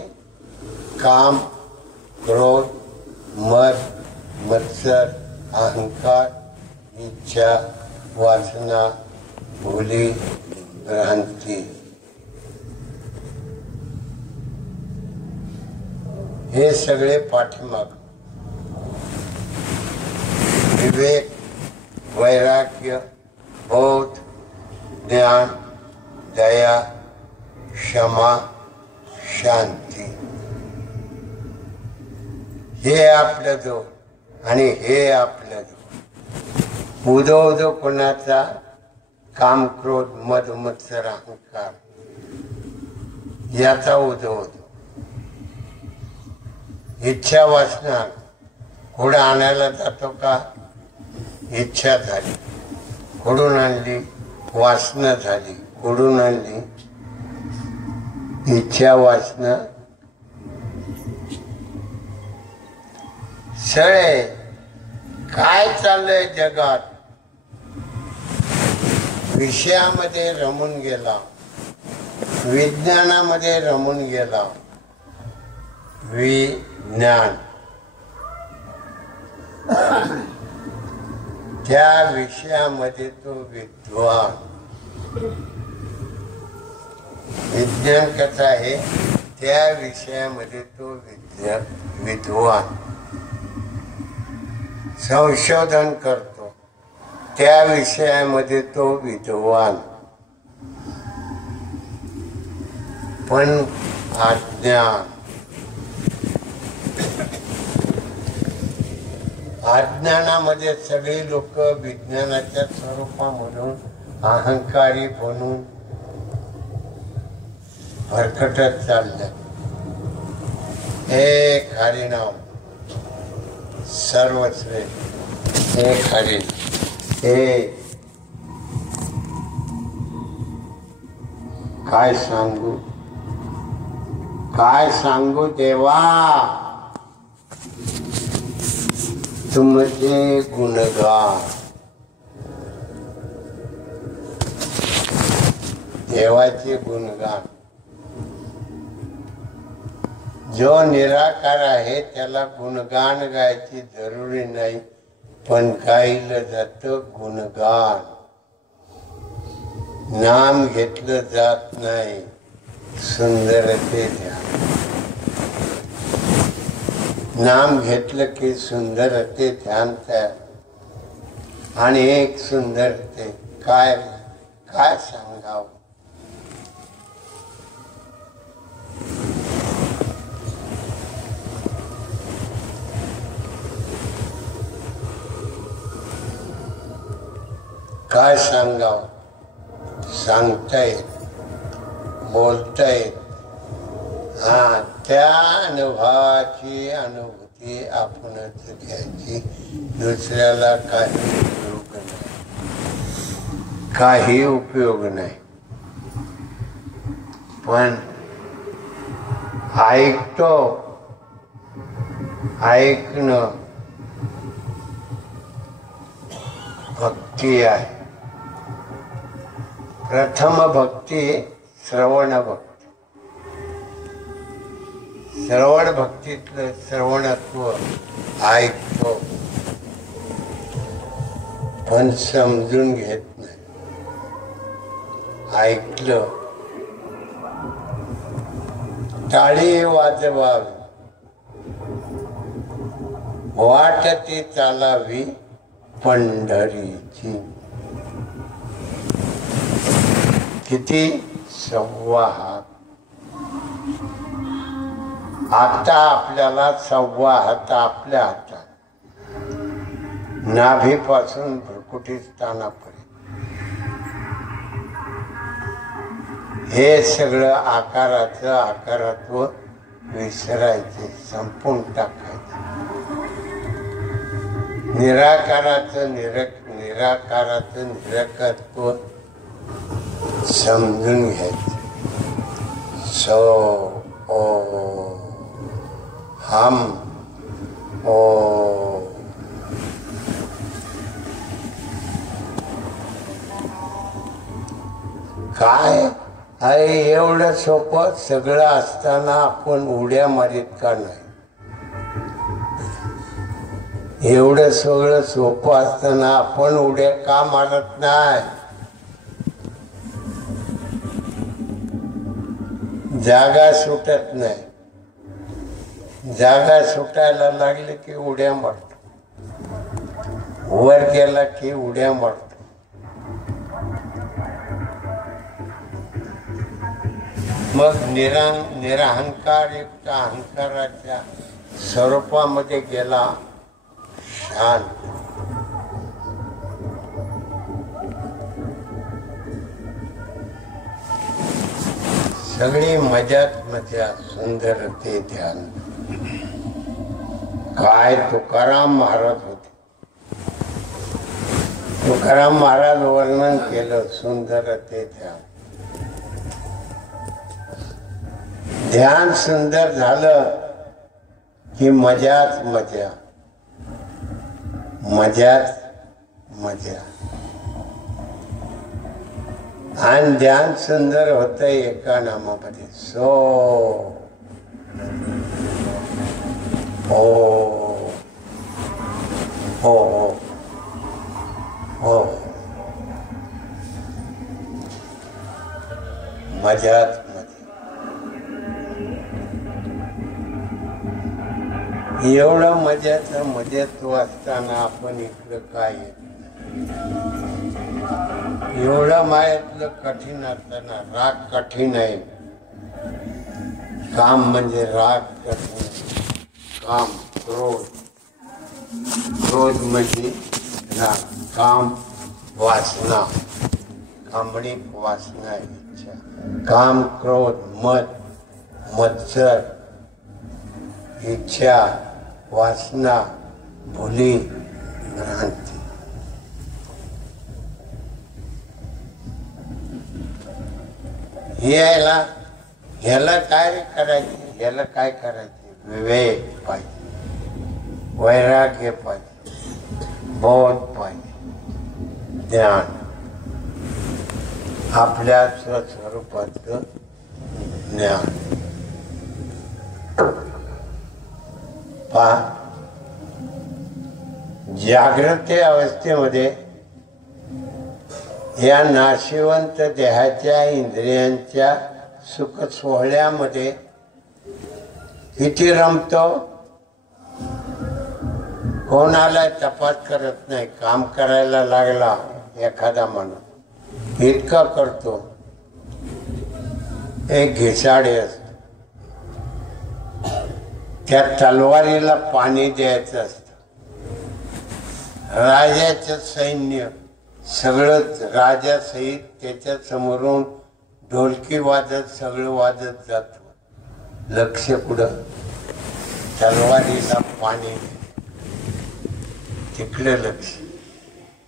काम, क्रोध, मद, मत्सर, अहंकार, इच्छा, वासना, भूली, भ्रांती. हे सगळे पाठीमाग. विवेक, वैराग्य, बोध, ज्ञान, दया, क्षमा, शांती. हे आपलं जो आणि हे आपलं जो. उदो उदो कोणाचा? काम, क्रोध, मद, मत्सर, अहंकार याचा उदो उदो. इच्छा, वासना घोडा आणायला जातो का? इच्छा झाली, कुठून आणली? वासना झाली, कुठून आणली? इच्छा, वासना. सगळे काय चाललंय जगात? विषयामध्ये रमून गेला, विज्ञानामध्ये रमून गेला. विज्ञान त्या विषयामध्ये तो विद्वान. विज्ञान कसं आहे? त्या विषयामध्ये तो विद्वान. संशोधन करतो त्या विषयामध्ये तो विद्वान. पण अज्ञान, अज्ञानामध्ये सगळे लोक विज्ञानाच्या स्वरूपामधून अहंकारी बनून भरकटत चालले. एक हरिनाम सर्वश्रेष्ठ. एक हरि. एक काय सांगू, काय सांगू देवा तुमचे गुणगान. देवाचे गुणगान. जो निराकार आहे त्याला गुणगान गायची जरुरी नाही, पण गायलं जातं गुणगान. नाम घेतलं जात नाही, सुंदर ते ध्यान. नाम घेतलं की सुंदर ते ध्यान तयार. आणि एक सुंदर ते काय काय सांगावं. काय सांगावं, सांगता येत, बोलता येत. हा, त्या अनुभवाची अनुभूती आपणच घ्यायची, दुसऱ्याला काही उपयोग नाही, काही उपयोग नाही. पण ऐकतो, ऐकणं भक्ती आहे. प्रथम भक्ती श्रवण भक्ती. श्रवण भक्तीतलं श्रवणत्व ऐकतो, पण समजून घेत नाही. ऐकलं, टाळी वाजवावी, वाट ती चालावी पंढरीची. किती? 1.25 हात. आता आपल्याला 1.25 हात आपल्या हातात, नाभीपासून भ्रुकुटी स्थानापर्यंत. हे सगळं आकाराचं आकारात्व विसरायचे, संपून टाकायचं. निराकाराचं निराकाराचं निराकारत्व समजून घ्यायचं. सो ओ हम ओ. काय आहे एवढं सोपं सगळं असताना आपण उड्या मारीत का नाही? एवढं सगळं सोपं असताना आपण उड्या का मारत नाही? जागा सुटत नाही. जागा सुटायला लागली की उड्या मारतो, वर गेला की उड्या मारतो. मग निरहंकार युक्त अहंकाराच्या स्वरूपामध्ये गेला शांत. सगळी मजाच मजा, सुंदर ते ध्यान. काय तुकाराम महाराज होते. तुकाराम महाराज वर्णन केलं, सुंदर ते ध्यान. ध्यान सुंदर झालं की मजाच मजा, मजाच मजा. आणि ध्यान सुंदर होतं एका नामामध्ये, सो ओ ओ ओ. मजाच एवढं मजाचं मजेत असताना आपण इकडं काय एवढं मायातलं कठीण असताना राग कठीण आहे. काम म्हणजे राग कठीण, काम क्रोध, क्रोध म्हणजे राग, काम वासना, कामणिक वासना इच्छा, काम क्रोध मद, मत्सर इच्छा वासना भुली भ्रांती. ह्याला काय करायचे, ह्याला काय करायचे? विवेक पाहिजे, वैराग्य पाहिजे, बोध पाहिजे, ध्यान, आपल्या स्वस्वरूपाचं ज्ञान. जागृत अवस्थेमध्ये या नाशिवंत देहाच्या इंद्रियांच्या सुख सोहळ्यामध्ये किती रमतो, कोणाला तपास करत नाही. काम करायला लागला एखादा माणूस इतका करतो, एक घिसाडे असतो, त्या तलवारीला पाणी द्यायचं असतं. राजाचं सैन्य सगळंच राजासहित त्याच्या समोरून ढोलकी वाजत सगळं वाजत जातो. लक्ष पुढं तलवारीला पाणी तिकडे लक्ष.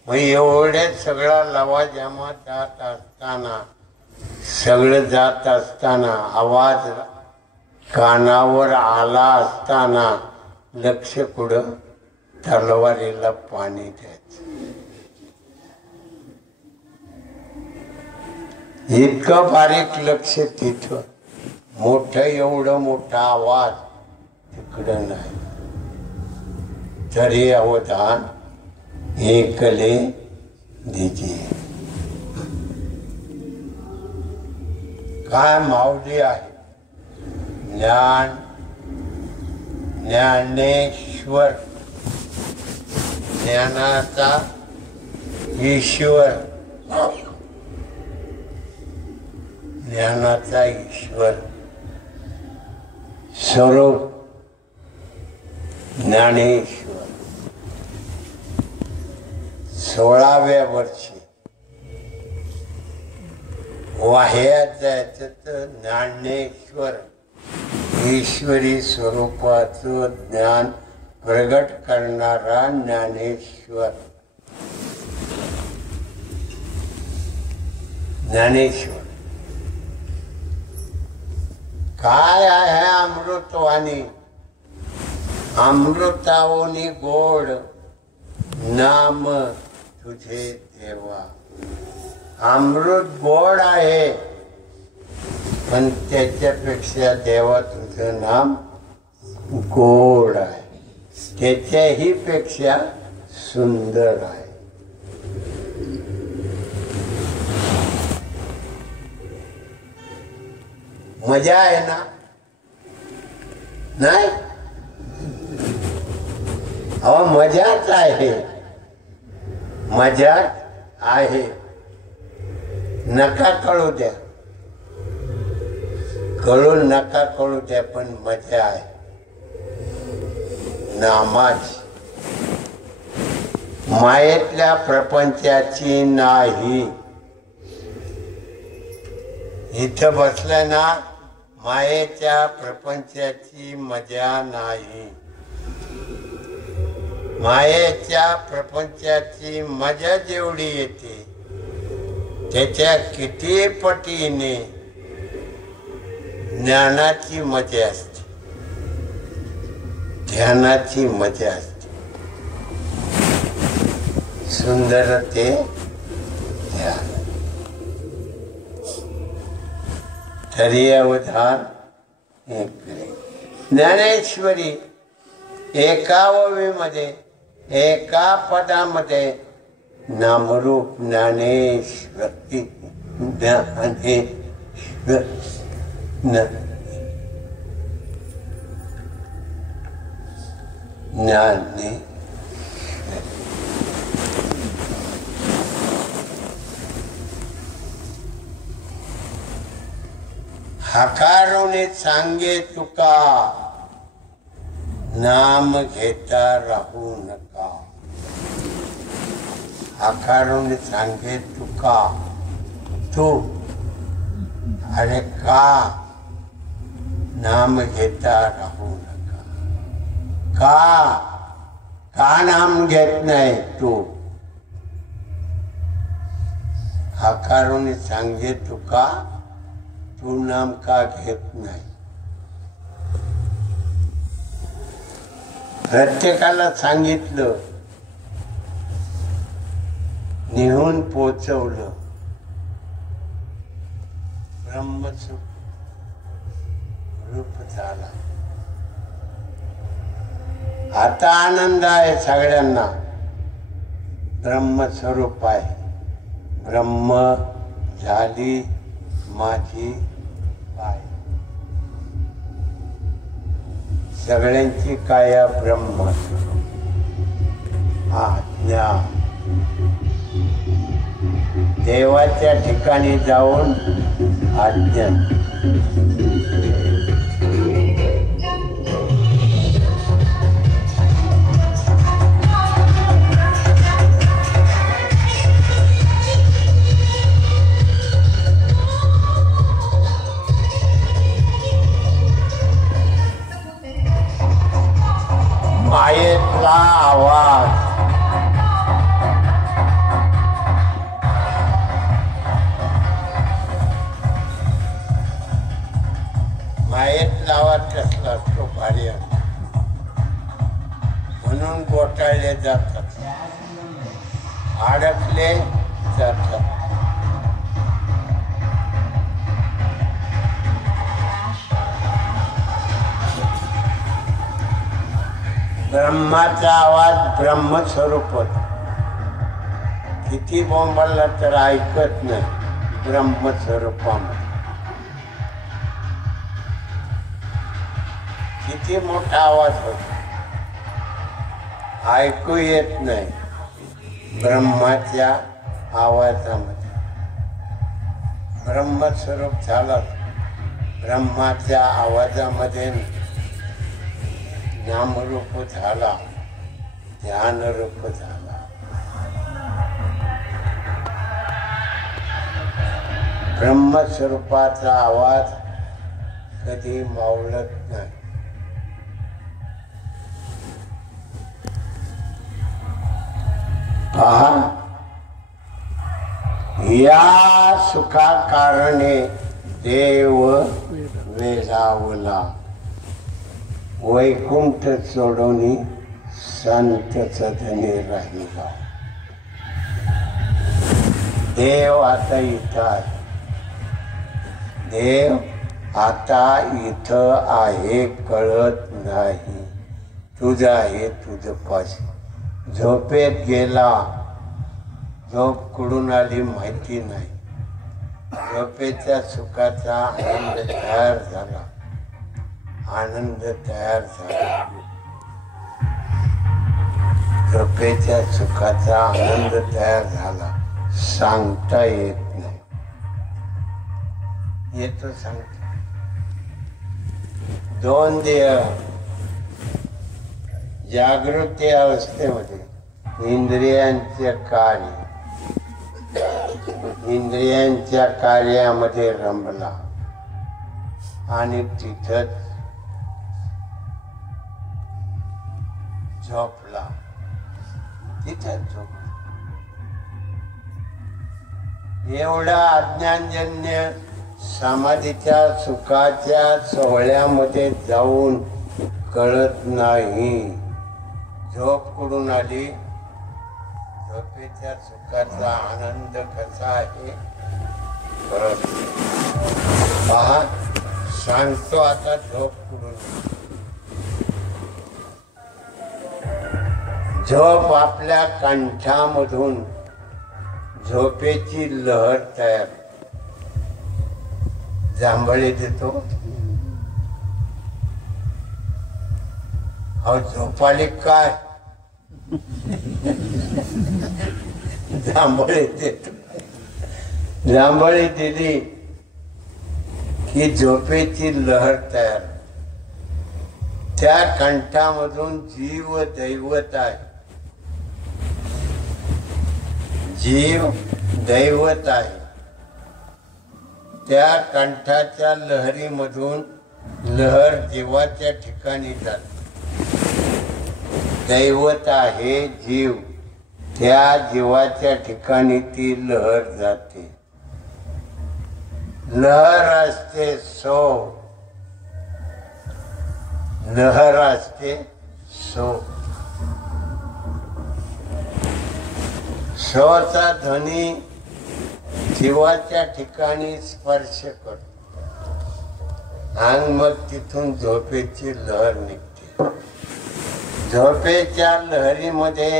मग एवढे सगळा लवाजमा जात असताना, सगळं जात असताना, आवाज कानावर आला असताना लक्ष पुढं तलवारीला पाणी द्यायचं. इतकं बारीक लक्ष तिथं, मोठं एवढं मोठा आवाज तिकडं नाही. तरी अवधान एकले दीजिए. काय माऊली आहे. ज्ञान ज्ञानेश्वर, ज्ञानाचा ईश्वर, ज्ञानाचा ईश्वर स्वरूप ज्ञानेश्वर. 16व्या वर्षी वाह्यात जायचं तर ज्ञानेश्वर ईश्वरी स्वरूपाचं ज्ञान प्रगट करणारा ज्ञानेश्वर. ज्ञानेश्वर काय आहे. अमृतवाणी, अमृतावनी गोड नाम तुझे देवा. अमृत गोड आहे, पण त्याच्यापेक्षा देवा तुझं नाम गोड आहे, त्याच्याही पेक्षा सुंदर आहे. मजा आहे ना? नाही? अहो मजाच आहे, मजा आहे. नका कळू द्या, कळून नका कळू द्या, पण मजा आहे नामाची. मायेतल्या प्रपंचाची नाही. इथं बसलं ना, मायेच्या प्रपंचाची मजा नाही. मायेच्या प्रपंचाची मजा जेवढी येते त्याच्या किती पटीने ज्ञानाची मजा असते, ध्यानाची मजा असते. सुंदर ते ध्यान. तरी अवधान ऐकले. ज्ञानेश्वरी एकाववीमध्ये एका पदामध्ये नामरूप ज्ञानेश्वरी ज्ञानेश्वर ज्ञाने हकारोने सांगे तुका नाम घेता राहू नका. हकारोने सांगे तुका, तू अरे का नाम घेता राहू नका. का नाम घेत नाही तू? हकारोने सांगे तुका, तू नाम का घेत नाही? प्रत्येकाला सांगितलं, निहून पोचवलं, ब्रह्मसुख रूप झाला. आता आनंद आहे सगळ्यांना. ब्रह्मस्वरूप आहे. ब्रह्म झाली माझी बाई. सगळ्यांची काया ब्रह्मस्वरूप. आज्ञा देवाच्या ठिकाणी जाऊन आज्ञा. मायेतला आवाज मायेतला आवाज कसला असतो? भारी असतो. म्हणून गोटाळले जातात, अडकले जातात. ब्रह्माचा आवाज ब्रह्मस्वरूप होता. किती बोंबाला तर ऐकत नाही ब्रह्मस्वरूपामध्ये. किती मोठा आवाज होता, ऐकू येत नाही ब्रह्माच्या आवाजामध्ये. ब्रह्मस्वरूप झाला. ब्रह्माच्या आवाजामध्ये नामरूप झाला, ध्यानरूप झाला. ब्रह्मस्वरूपाचा आवाज कधी मावळत नाही. पहा, या सुखा कारणे देव वेलावला. वैकुंठ सोडून संत सदने राहिला. देव आता इथं आहे. देव आता इथं आहे, कळत नाही. तुझं आहे तुझं पाशी. झोपेत गेला, झोप कुठून आली माहिती नाही. झोपेच्या सुखाचा आनंद तयार झाला. आनंद तयार झाला. झोपेच्या सुखाचा आनंद तयार झाला. सांगता येत नाही. येतो सांगता. दोन देह जागृती अवस्थेमध्ये इंद्रियांच्या कार्यामध्ये रमला आणि तिथंच झोपला. तिथंच झोपला. एवढा अज्ञानजन्य समाधीच्या सुखाच्या सोहळ्यामध्ये जाऊन कळत नाही. झोप कुठून आली? झोपेच्या सुखाचा आनंद कसा आहे कळत. पहा, सांगतो आता झोप कुठून. झोप आपल्या कंठामधून झोपेची लहर तयार. जांभळे देतो. अहो झोपाली काय? जांभळे देतो. जांभळे दिली की झोपेची लहर तयार. त्या कंठामधून जीव दैवत आहे. जीव दैवत आहे. त्या कंठाच्या लहरीमधून लहर जीवाच्या ठिकाणी जाते. दैवत आहे जीव. त्या जीवाच्या ठिकाणी ती लहर जाते. लहर असते सो. लहर असते सो. सोचा ध्वनी जीवाच्या ठिकाणी स्पर्श करतो आणि मग तिथून झोपेची लहर निघते. झोपेच्या लहरीमध्ये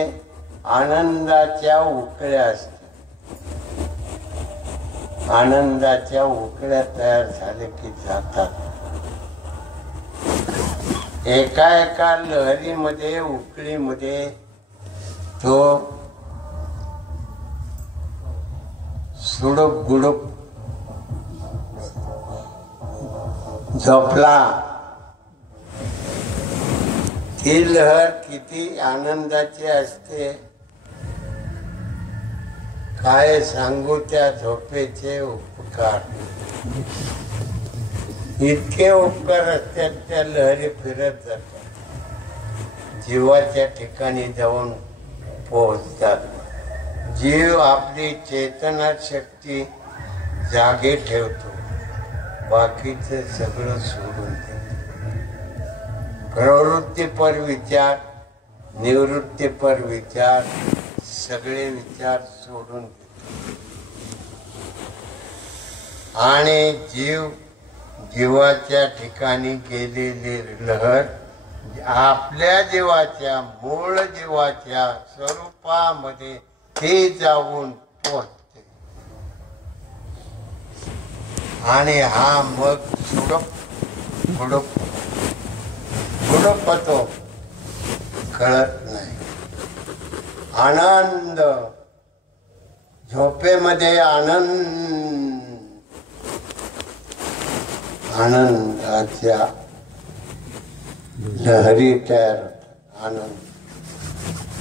आनंदाच्या उकळ्या असतात. आनंदाच्या उकळ्या तयार झाले की जातात. एका एका लहरीमध्ये उकळीमध्ये तो सुडूप गुडूप झोपला. ती लहर किती आनंदाची असते काय सांगू. त्या झोपेचे उपकार इतके उपकार असतात. त्या लहरी फिरत जातात, जीवाच्या ठिकाणी जाऊन पोहोचतात. जीव आपली चेतना शक्ती जागे ठेवतो, बाकीचं सगळं सोडून देतो. प्रवृत्तीपर विचार, निवृत्तीपर विचार, सगळे विचार सोडून देतो. आणि जीवाच्या ठिकाणी गेलेली लहर आपल्या जीवाच्या मूळ जीवाच्या स्वरूपामध्ये ते जाऊन पोहोचते. आणि हा मग सुडूप गुडूप गुडूप होतो, कळत नाही. आनंद झोपेमध्ये आनंदाच्या लहरी तयार होतात. आनंद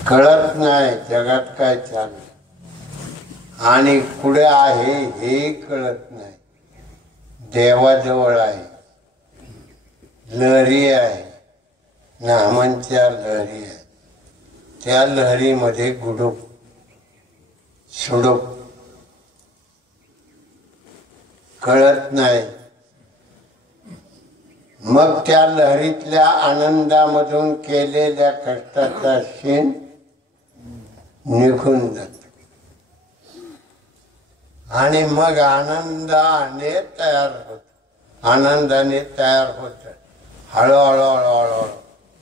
कळत नाही जगात काय चाललं आणि पुढे आहे हे कळत नाही. देवाजवळ आहे, लहरी आहे, नामांच्या लहरी आहे. त्या लहरीमध्ये गुडूप सुडूप कळत नाही. मग त्या लहरीतल्या आनंदामधून केलेल्या कष्टाचा शीण निघून जातो आणि मग आनंदाने तयार होत. आनंदाने तयार होत हळूहळू हळूहळू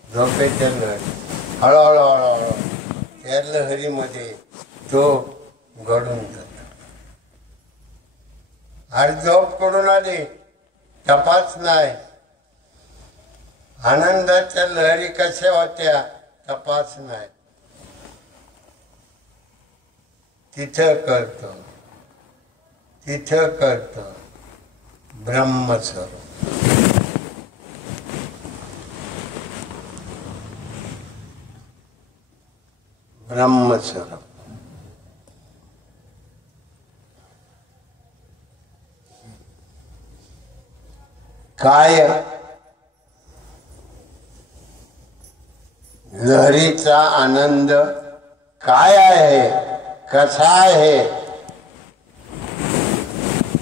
झोपेच्या लहरी हळूहळू हळूहळू त्या लहरीमध्ये तो घडून जातो. आणि झोप करून आली तपास नाही. आनंदाच्या लहरी कशा होत्या तपास नाही. तिथं करतो ब्रह्मस्वरूप. ब्रह्मस्वरूप काय लहरीचा आनंद काय आहे, कसा आहे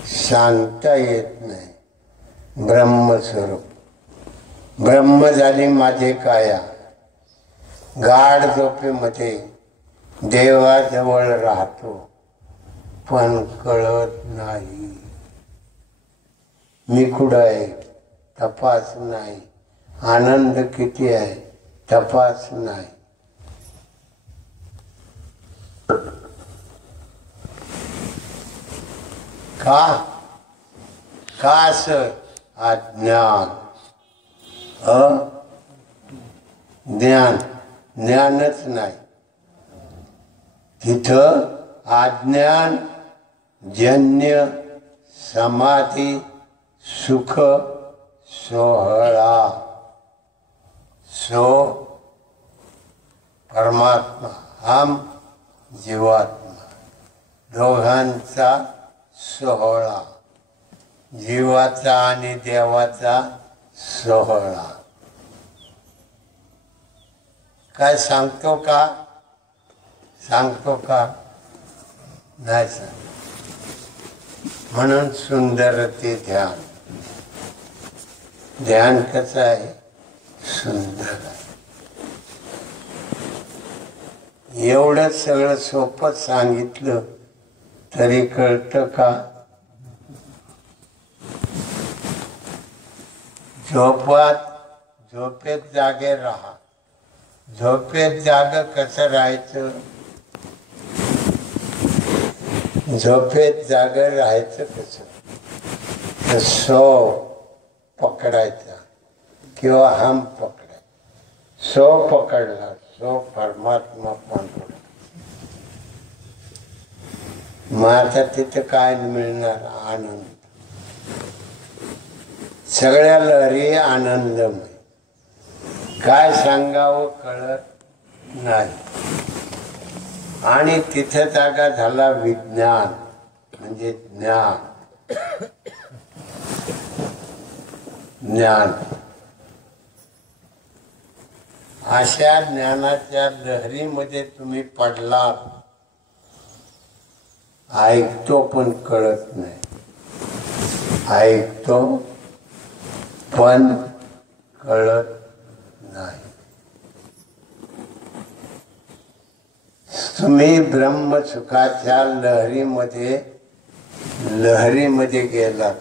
सांगता येत नाही. ब्रह्मस्वरूप ब्रह्म झाली माझे काया. गाढ झोपेमध्ये देवाजवळ राहतो पण कळत नाही. मी कुठं आहे तपास नाही. आनंद किती आहे तपास नाही. का असं अज्ञान ज्ञानच नाही. तिथं अज्ञान जन्य समाधी सुख सोहळा. सो परमात्मा हम जीवात्मा दोघांचा सोहळा. जीवाचा आणि देवाचा सोहळा. काय सांगतो का नाही सांग. म्हणून सुंदर ते ध्यान. ध्यान कसं आहे सुंदर आहे. एवढं सगळं सोपं सांगितलं तरी कळतं का. झोपेत जागे राहा. झोपेत जाग कसं राहायचं, झोपेत जाग राहायचं कसं, तर सो पकडायचा किंवा हम पकडायचा. सो पकडला, सो परमात्मा पांडुरंग. मग आता तिथं काय मिळणार? आनंद. सगळ्या लहरी आनंदमय. काय सांगावं कळत नाही. आणि तिथे जागा झाला विज्ञान म्हणजे ज्ञान. ज्ञान. अशा ज्ञानाच्या लहरीमध्ये तुम्ही पडलात. ऐकतो पण कळत नाही, ऐकतो पण कळत नाही. तुम्ही ब्रह्मसुखाच्या लहरीमध्ये गेलात,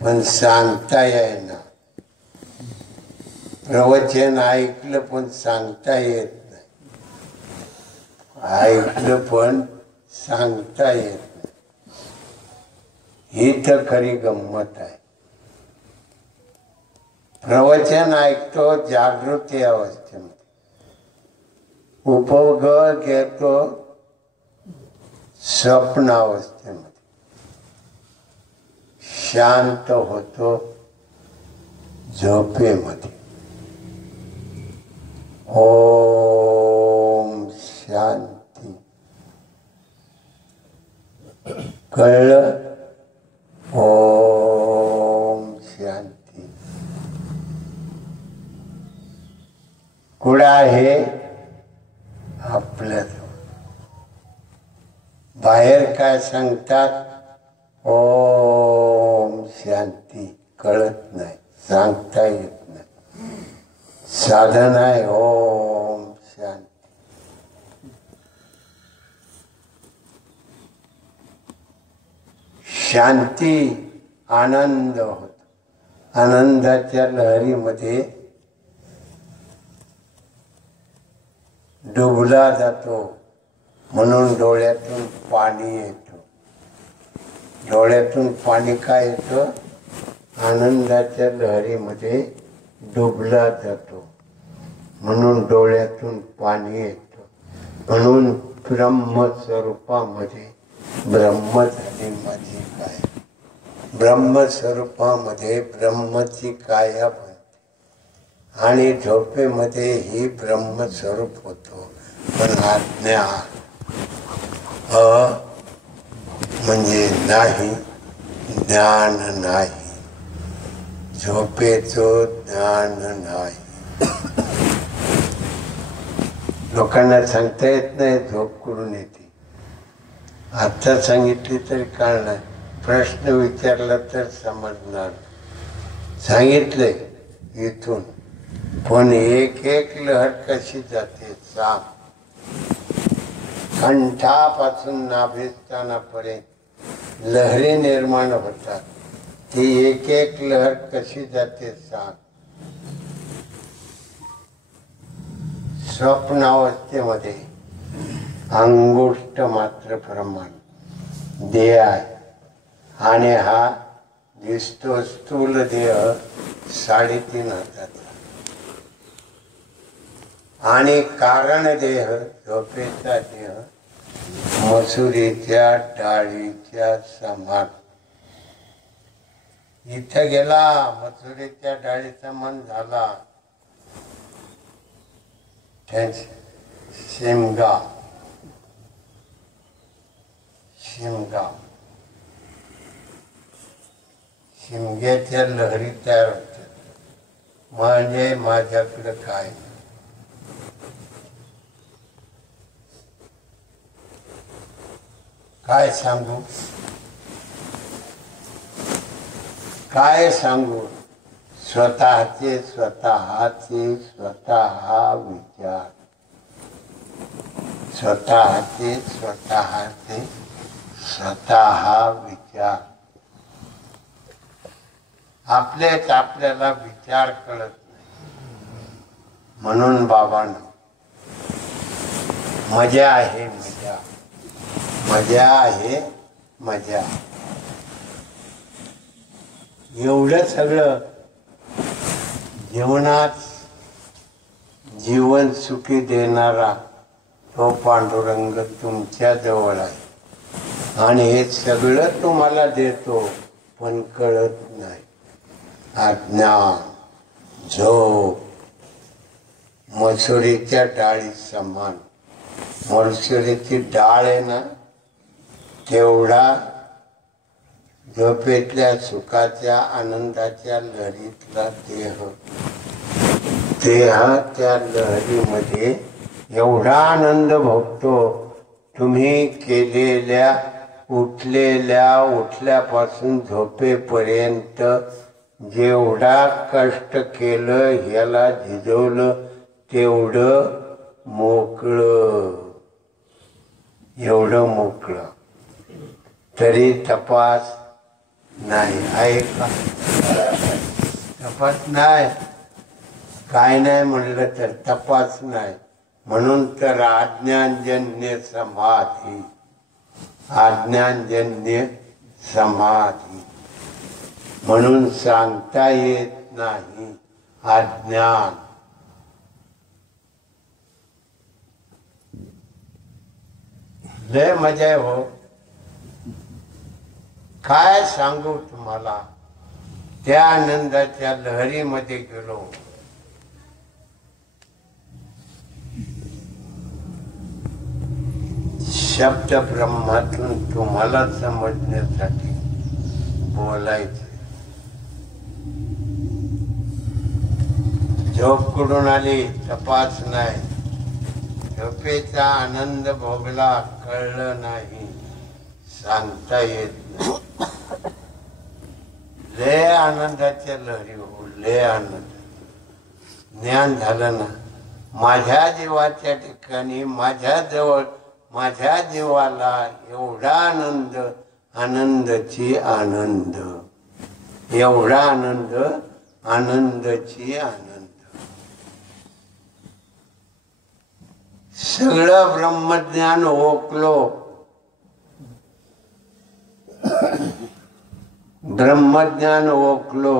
पण सांगता येईना. प्रवचन ऐकलं पण सांगता येत नाही, ऐकलं पण सांगता येत नाही. ही तर खरी गंमत आहे. प्रवचन ऐकतो जागृती अवस्थेमध्ये, उपभोग घेतो स्वप्न अवस्थेमध्ये, शांत होतो झोपेमध्ये. ओम शांती. कळलं? ओम शांती. कुठं आहे? आपल्याजवळ. बाहेर काय सांगतात? ओम शांती. कळत नाही, सांगता येत नाही. साधन आहे ओम शांती. शांती, आनंद होतो. आनंदाच्या लहरीमध्ये डुबला जातो, म्हणून डोळ्यातून पाणी येतो. डोळ्यातून पाणी काय येतं? आनंदाच्या लहरीमध्ये डुबला जातो, म्हणून डोळ्यातून पाणी येतं. म्हणून ब्रह्मस्वरूपामध्ये ब्रह्म झाली माझी काय. ब्रह्मस्वरूपामध्ये ब्रह्मची काया बनते आणि झोपेमध्ये ही ब्रह्मस्वरूप होतो. पण आज्ञा म्हणजे नाही, ज्ञान नाही. झोपेचं ज्ञान नाही. लोकांना सांगता येत नाही झोप कुठून येते. आता सांगितली तरी कळणार, प्रश्न विचारला तर समजणार. सांगितले इथून, पण एक एक लहर कशी जाते सांग. कंठापासून नाभिस्थानापर्यंत लहरी निर्माण होतात. ती एक एक लहर कशी जाते सांग. स्वप्नावस्थेमध्ये अंगुष्ठ मात्र प्रमाण देह आहे आणि हा दिसतो स्थूल देह 3.5 हाताचा आणि कारण देह झोपेचा देह मसुरीच्या डाळीच्या समान. इथं गेला मसुरीच्या डाळीचा मन झाला शिमगा. शिमग्याच्या लहरी तयार होतात. म्हणजे माझ्याकडे काय, काय सांगू, काय सांगू. स्वतःचे विचार, स्वतःचे विचार. आपलेच आपल्याला विचार कळत नाही. म्हणून बाबांनो, मजा आहे मजा, मजा आहे मजा. एवढं सगळं जीवनात जीवन सुखी देणारा तो पांडुरंग तुमच्या जवळ आहे आणि हे सगळं तुम्हाला देतो, पण कळत नाही. अज्ञान, झोप मसुरीच्या डाळी समान. मसुरीची डाळ आहे ना, तेवढा झोपेतल्या सुखाच्या आनंदाच्या लहरीतला देह त्या लहरीमध्ये एवढा आनंद भोगतो. तुम्ही केलेल्या उठल्यापासून झोपेपर्यंत जेवढा कष्ट केलं, ह्याला झिजवलं, तेवढं मोकळं, एवढं मोकळं. तरी तपास नाही आहे का? तपास नाही, काय नाही म्हणलं तर तपास नाही. म्हणून तर अज्ञानजन्य समाधी, अज्ञानजन्य समाधी म्हणून सांगता येत नाही. अज्ञान लय मजा आहे हो. काय सांगू तुम्हाला, त्या आनंदाच्या लहरीमध्ये गेलो. शब्द ब्रह्मातून तुम्हाला समजण्यासाठी बोलायचं. झोप कुठून आली तपास नाही. झोपेचा आनंद भोगला कळलं नाही, सांगता येत नाही. लय आनंदाच्या लहरी हो, लय आनंद. ज्ञान झालं ना, माझ्या जीवाच्या ठिकाणी माझ्या जवळ माझ्या जीवाला एवढा आनंद, आनंदाची आनंद, एवढा आनंद, आनंदाची आनंद. सगळं ब्रह्मज्ञान ओकलो, ब्रह्मज्ञान ओकलो,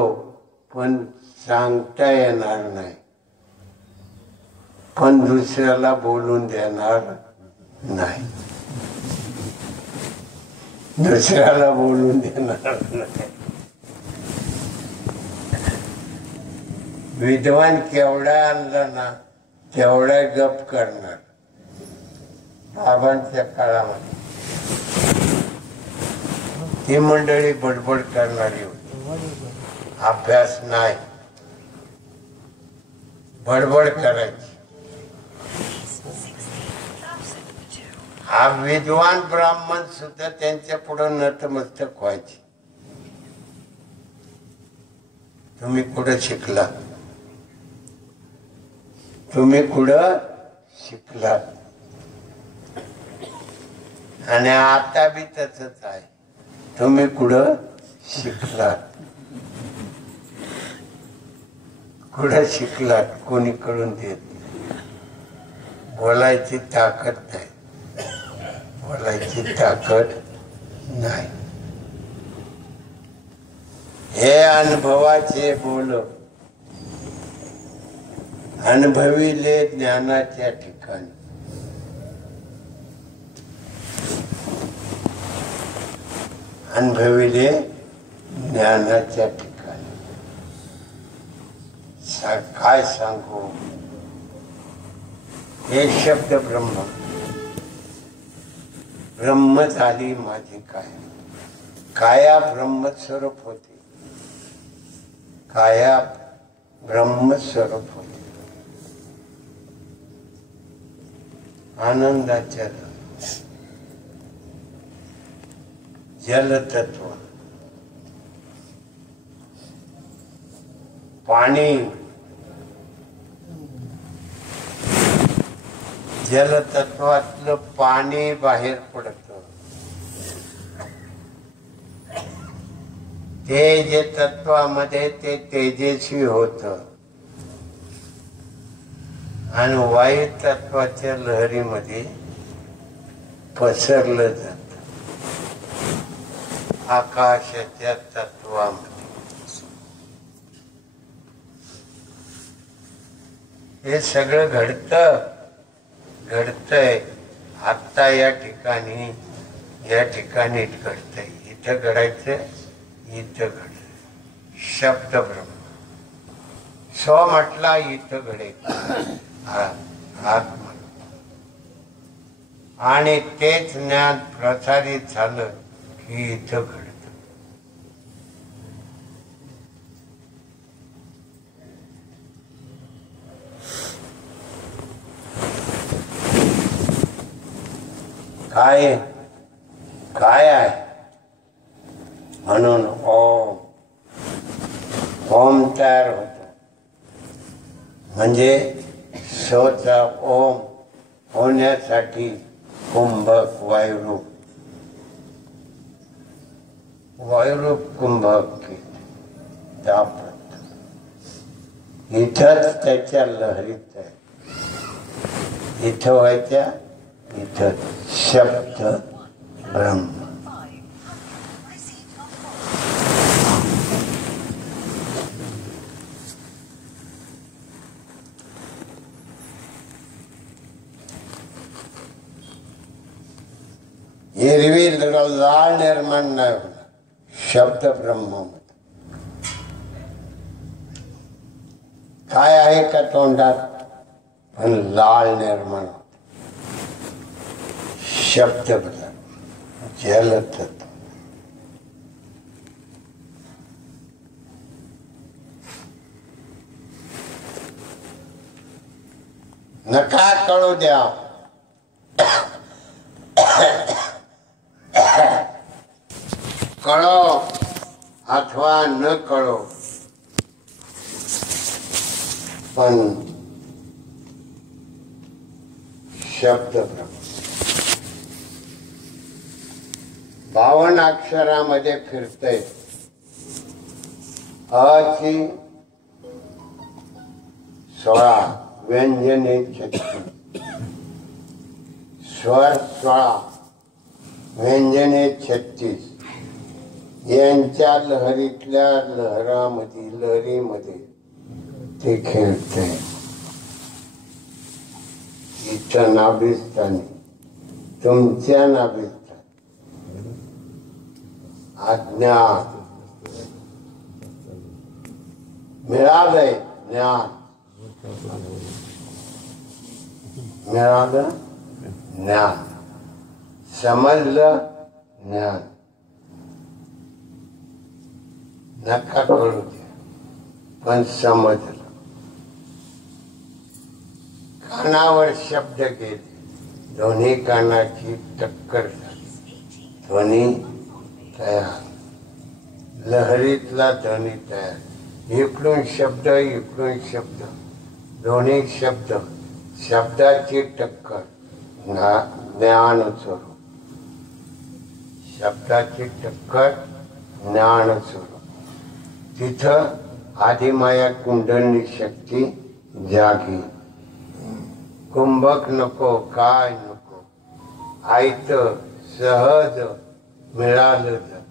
पण सांगता येणार नाही, पण दुसऱ्याला बोलून देणार नाही, दुसऱ्याला बोलून देणार नाही. विद्वान केवढा आणला ना तेवढा गप करणार. बाबांच्या काळामध्ये ती मंडळी बडबड करणारी होती, अभ्यास नाही, बडबड करायची. हा विद्वान ब्राह्मण सुद्धा त्यांच्या पुढे नतमस्तक व्हायचे. तुम्ही कुठं शिकला, तुम्ही कुठं शिकला. आणि आता बी तसंच आहे, तुम्ही कुठं शिकलात, कुठं शिकलात कोणी कळून देत नाही. बोलायची ताकद नाही, बोलायची ताकद नाही. हे अनुभवाचे बोल, अनुभविले ज्ञानाच्या ठिकाणी. अनुभविले ज्ञानाच्या ठिकाणी. काय सांगू, हे शब्द ब्रह्म, ब्रह्म झाली माझी काया. काया ब्रह्मस्वरूप होती, काया ब्रह्मस्वरूप होती. आनंदाच्या जलतत्व, पाणी, जलतत्वातलं पाणी बाहेर पडत. तेज तत्वामध्ये ते तेजस्वी होत. आणि वायू तत्वाच्या लहरीमध्ये पसरलं जात आकाशाच्या तत्वामध्ये. हे सगळं घडतंय आता या ठिकाणी घडतंय. इथं घडायचं, इथं घडतंय. शब्द ब्रह्म स्व म्हटला इथं घडेल आत्मा. आणि तेच ज्ञान प्रसारित झालं की इथं घडत. काय आहे म्हणून ओम तयार होतो. म्हणजे स्वचा ओम होण्यासाठी कुंभक वायुरूप कुंभक दापत इथंच त्याच्या लहरीत आहे. इथं व्हायच्या, इथं शब्द ब्रह्म. एरवी लाळ निर्माण नाही होणार शब्द ब्रह्म. काय आहे का तोंडात, पण लाळ निर्माण होते. शब्द ब्रह्म जलतत्व. नका कळू द्या. कळो अथवा न कळो, पण शब्द ब्रह्म 52 अक्षरामध्ये फिरतय. अची 16 व्यंजने 36, स्वर 16 व्यंजने 36. यांच्या लहरीतल्या लहरीमध्ये ते खेळते. इथं नाभिस्थानी, तुमच्या नाभिस्थानी अज्ञान मिळालंय. ज्ञान मिळालं, ज्ञान समजलं, ज्ञान. नका कळू द्या, पण समजलं. कानावर शब्द गेले, दोन्ही कानाची टक्कर झाली, ध्वनी तयार. लहरीतला ध्वनी तयार. इकडून शब्द, इकडून शब्द, दोन्ही शब्द, शब्दाची टक्कर, ज्ञान स्वरूप. शब्दाची टक्कर, ज्ञान स्वरूप. तिथं आदिमाया कुंडलिनी शक्ती जागी. कुंभक नको, काय नको. आयत सहज मिळालं जात,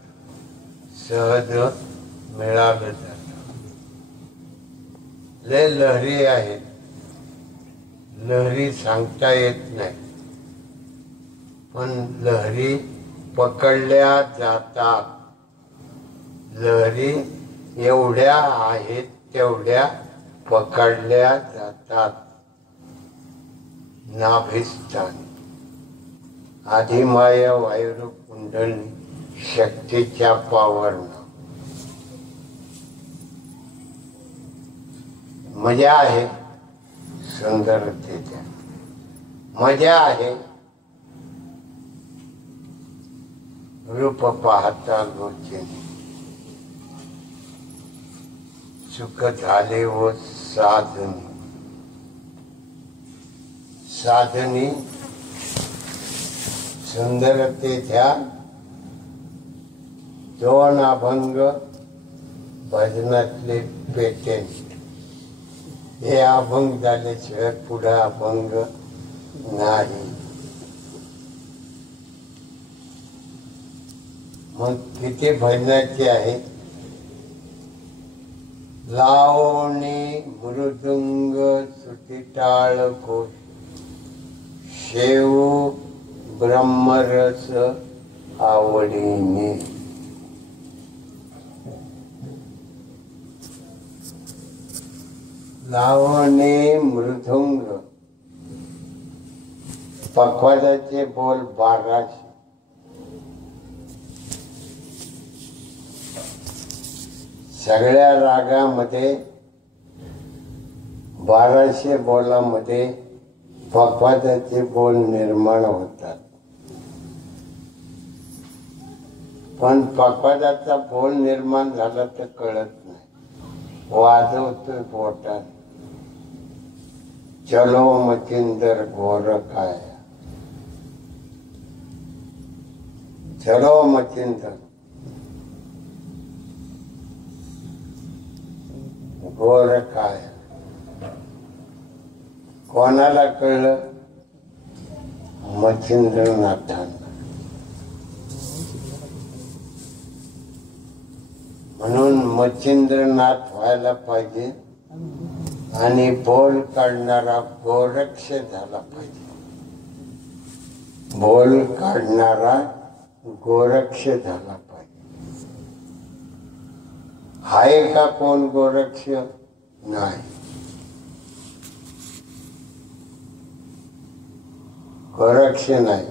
सहज मिळालं जात. लय लहरी आहेत, लहरी सांगता येत नाही, पण लहरी पकडल्या जातात. लहरी एवढ्या आहेत तेवढ्या पकडल्या जातात. नाभिस्थान आदिमाया वायुरूप कुंडलिनी शक्तीच्या पावरनं. मजा आहे सुंदरतेच्या, मजा आहे रूप पाहता लोचनी. सुख झाले व साधनी, साधनी सुंदरतेच्या दोन अभंग भजनातले पेटेंट. हे अभंग झाल्याशिवाय पुढे अभंग नाही. मग किती भजनाचे आहे. लावणी मृदुंग सुटिटाळ घोष, शेव ब्रह्मरस आवडीने. लावणी मृदुंग पखवाजाचे बोल 1200. सगळ्या रागामध्ये 1200 बोलामध्ये पखवाजाचे बोल निर्माण होतात. पण पखवाजाचा बोल निर्माण झाला तर कळत नाही. वाजवतोय बोटात, चलो मचिंदर गोरखाया, चलो मचिंदर गोरखाया. कोणाला कळलं? मच्छिंद्रनाथांना. म्हणून मच्छिंद्रनाथ व्हायला पाहिजे आणि बोल काढणारा गोरक्ष झाला पाहिजे. बोल काढणारा गोरक्ष झाला पाहिजे. आहे का कोण गोरक्ष? नाही. गोरक्ष नाही.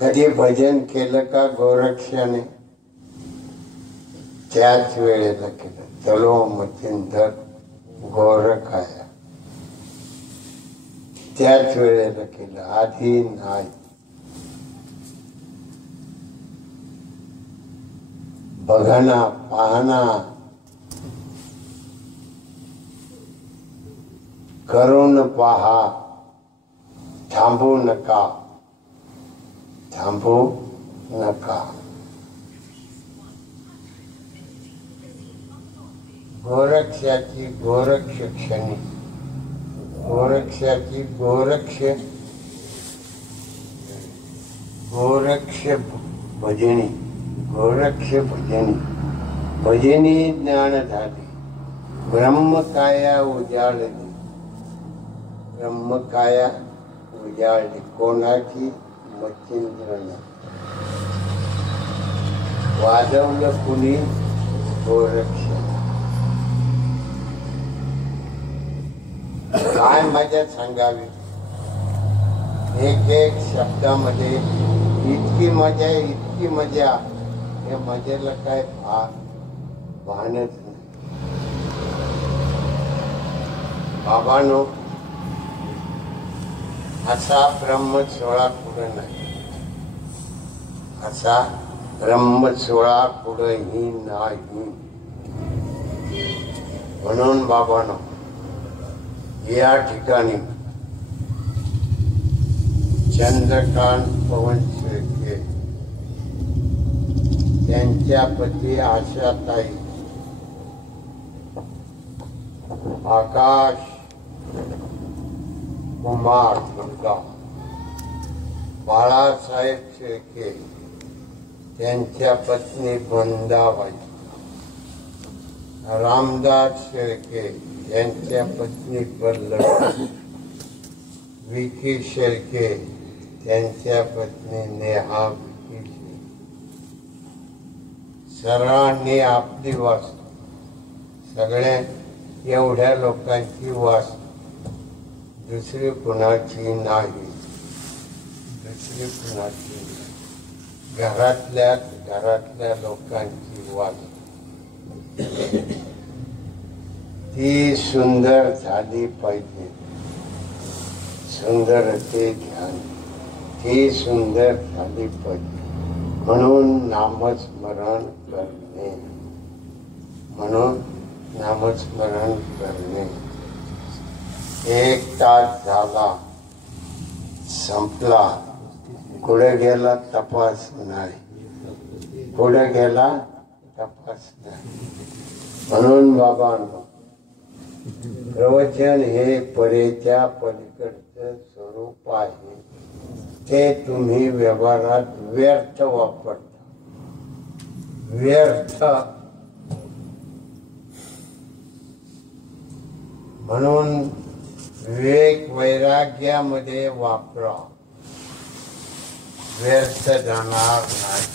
कधी भजन केलं का गोरक्षाने? त्याच वेळेला केलं. चलो मचिंदर गोरखाया, त्याच वेळेला केलं, आधी नाही. बघना, पाहना, करून पहा, थांबू नका, थांबू नका. गोरक्षाची गोरक्ष क्षणी, गोरक्षाची गोरक्ष भजनी, गोरक्ष भजनी. भजनी ज्ञान झाले, ब्रह्मकाया उजाळली, ब्रह्मकाया उजाळली. कोणाची? मच्छिंद्रनाथ. वाजवलं कुणी? गोरक्ष. काय मजा सांगावी. एक एक शब्दामध्ये इतकी मजा, इतकी मजा. या मजेला काय भानच नाही. बाबांनो, असा ब्रह्मसोळा कुठं नाही. असा ब्रह्मसोळा कुठंही नाही. म्हणून बाबांनो, या ठिकाणी चंद्रकांत पवन शेळके, त्यांच्या पती आशाताई, आकाश कुमार दुर्गा, बाळासाहेब शेळके, त्यांच्या पत्नी बंदाबाई, रामदास शेळके, त्यांच्या पत्नी पल्लवी, विकी शेळके, त्यांच्या पत्नी नेहा विकी. सर्वांनी आपली वास्तू, सगळ्या एवढ्या लोकांची वास्तू, दुसरी कुणाची नाही, दुसरी कुणाची नाही. घरातल्या लोकांची वास्तू ती सुंदर झाली पाहिजे. सुंदर ते ध्यान, ती सुंदर झाली पाहिजे. म्हणून नामस्मरण करणे, म्हणून नामस्मरण करणे. 1 तास झाला, संपला. पुढे गेला तपास नाही, पुढे गेला तपास नाही. म्हणून बाबांनो, प्रवचन हे परेच्या पलीकडचं स्वरूप आहे. ते तुम्ही व्यवहारात व्यर्थ वापरता. व्यर्थ. म्हणून विवेक वैराग्यामध्ये वापरा. व्यर्थ जाणार नाही.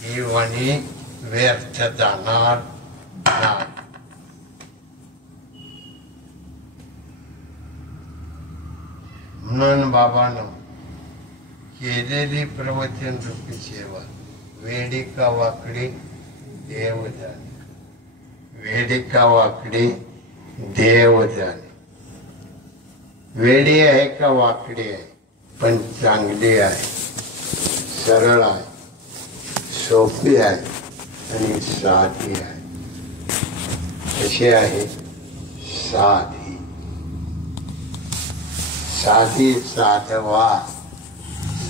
ही वाणी व्यर्थ जाणार नाही. म्हणून बाबांनो, केलेली प्रवचन रूपी सेवा वेडी का वाकडी देव जाणे. वेडी का वाकडी देव जाणे. वेडी आहे का वाकडी आहे, पण चांगली आहे, सरळ आहे, सोपी आहे आणि साधी आहे. कशी आहे? साधी. साधी साधवा.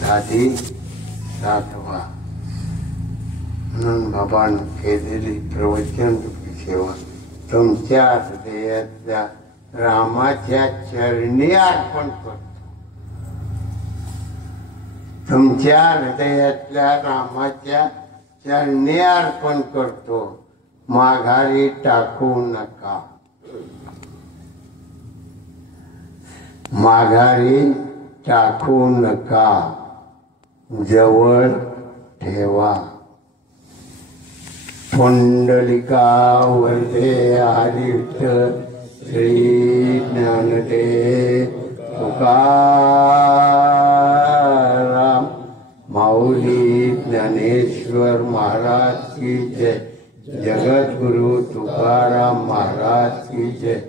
साधी साधवा. म्हणून बाबांनी केलेली प्रवचन रूपी सेवा तुमच्या हृदयातल्या रामाच्या चरणी अर्पण करतो. तुमच्या हृदयातल्या रामाच्या चरणी अर्पण करतो. माघारी टाकू नका. माघारी टाकू नका. जवळ ठेवा. पुंडलिका वरदे हरिविठ्ठल श्री ज्ञानदेव तुकाराम माऊली ज्ञानेश्वर महाराज की जय. जगद्गुरु तुकाराम महाराज की जय.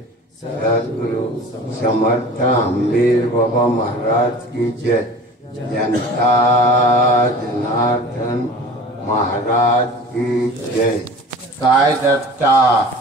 सद्गुरु समर्थ अंबीर बाबा महाराज की जय. जनता जनार्दन महाराज की जय. काय दत्ता.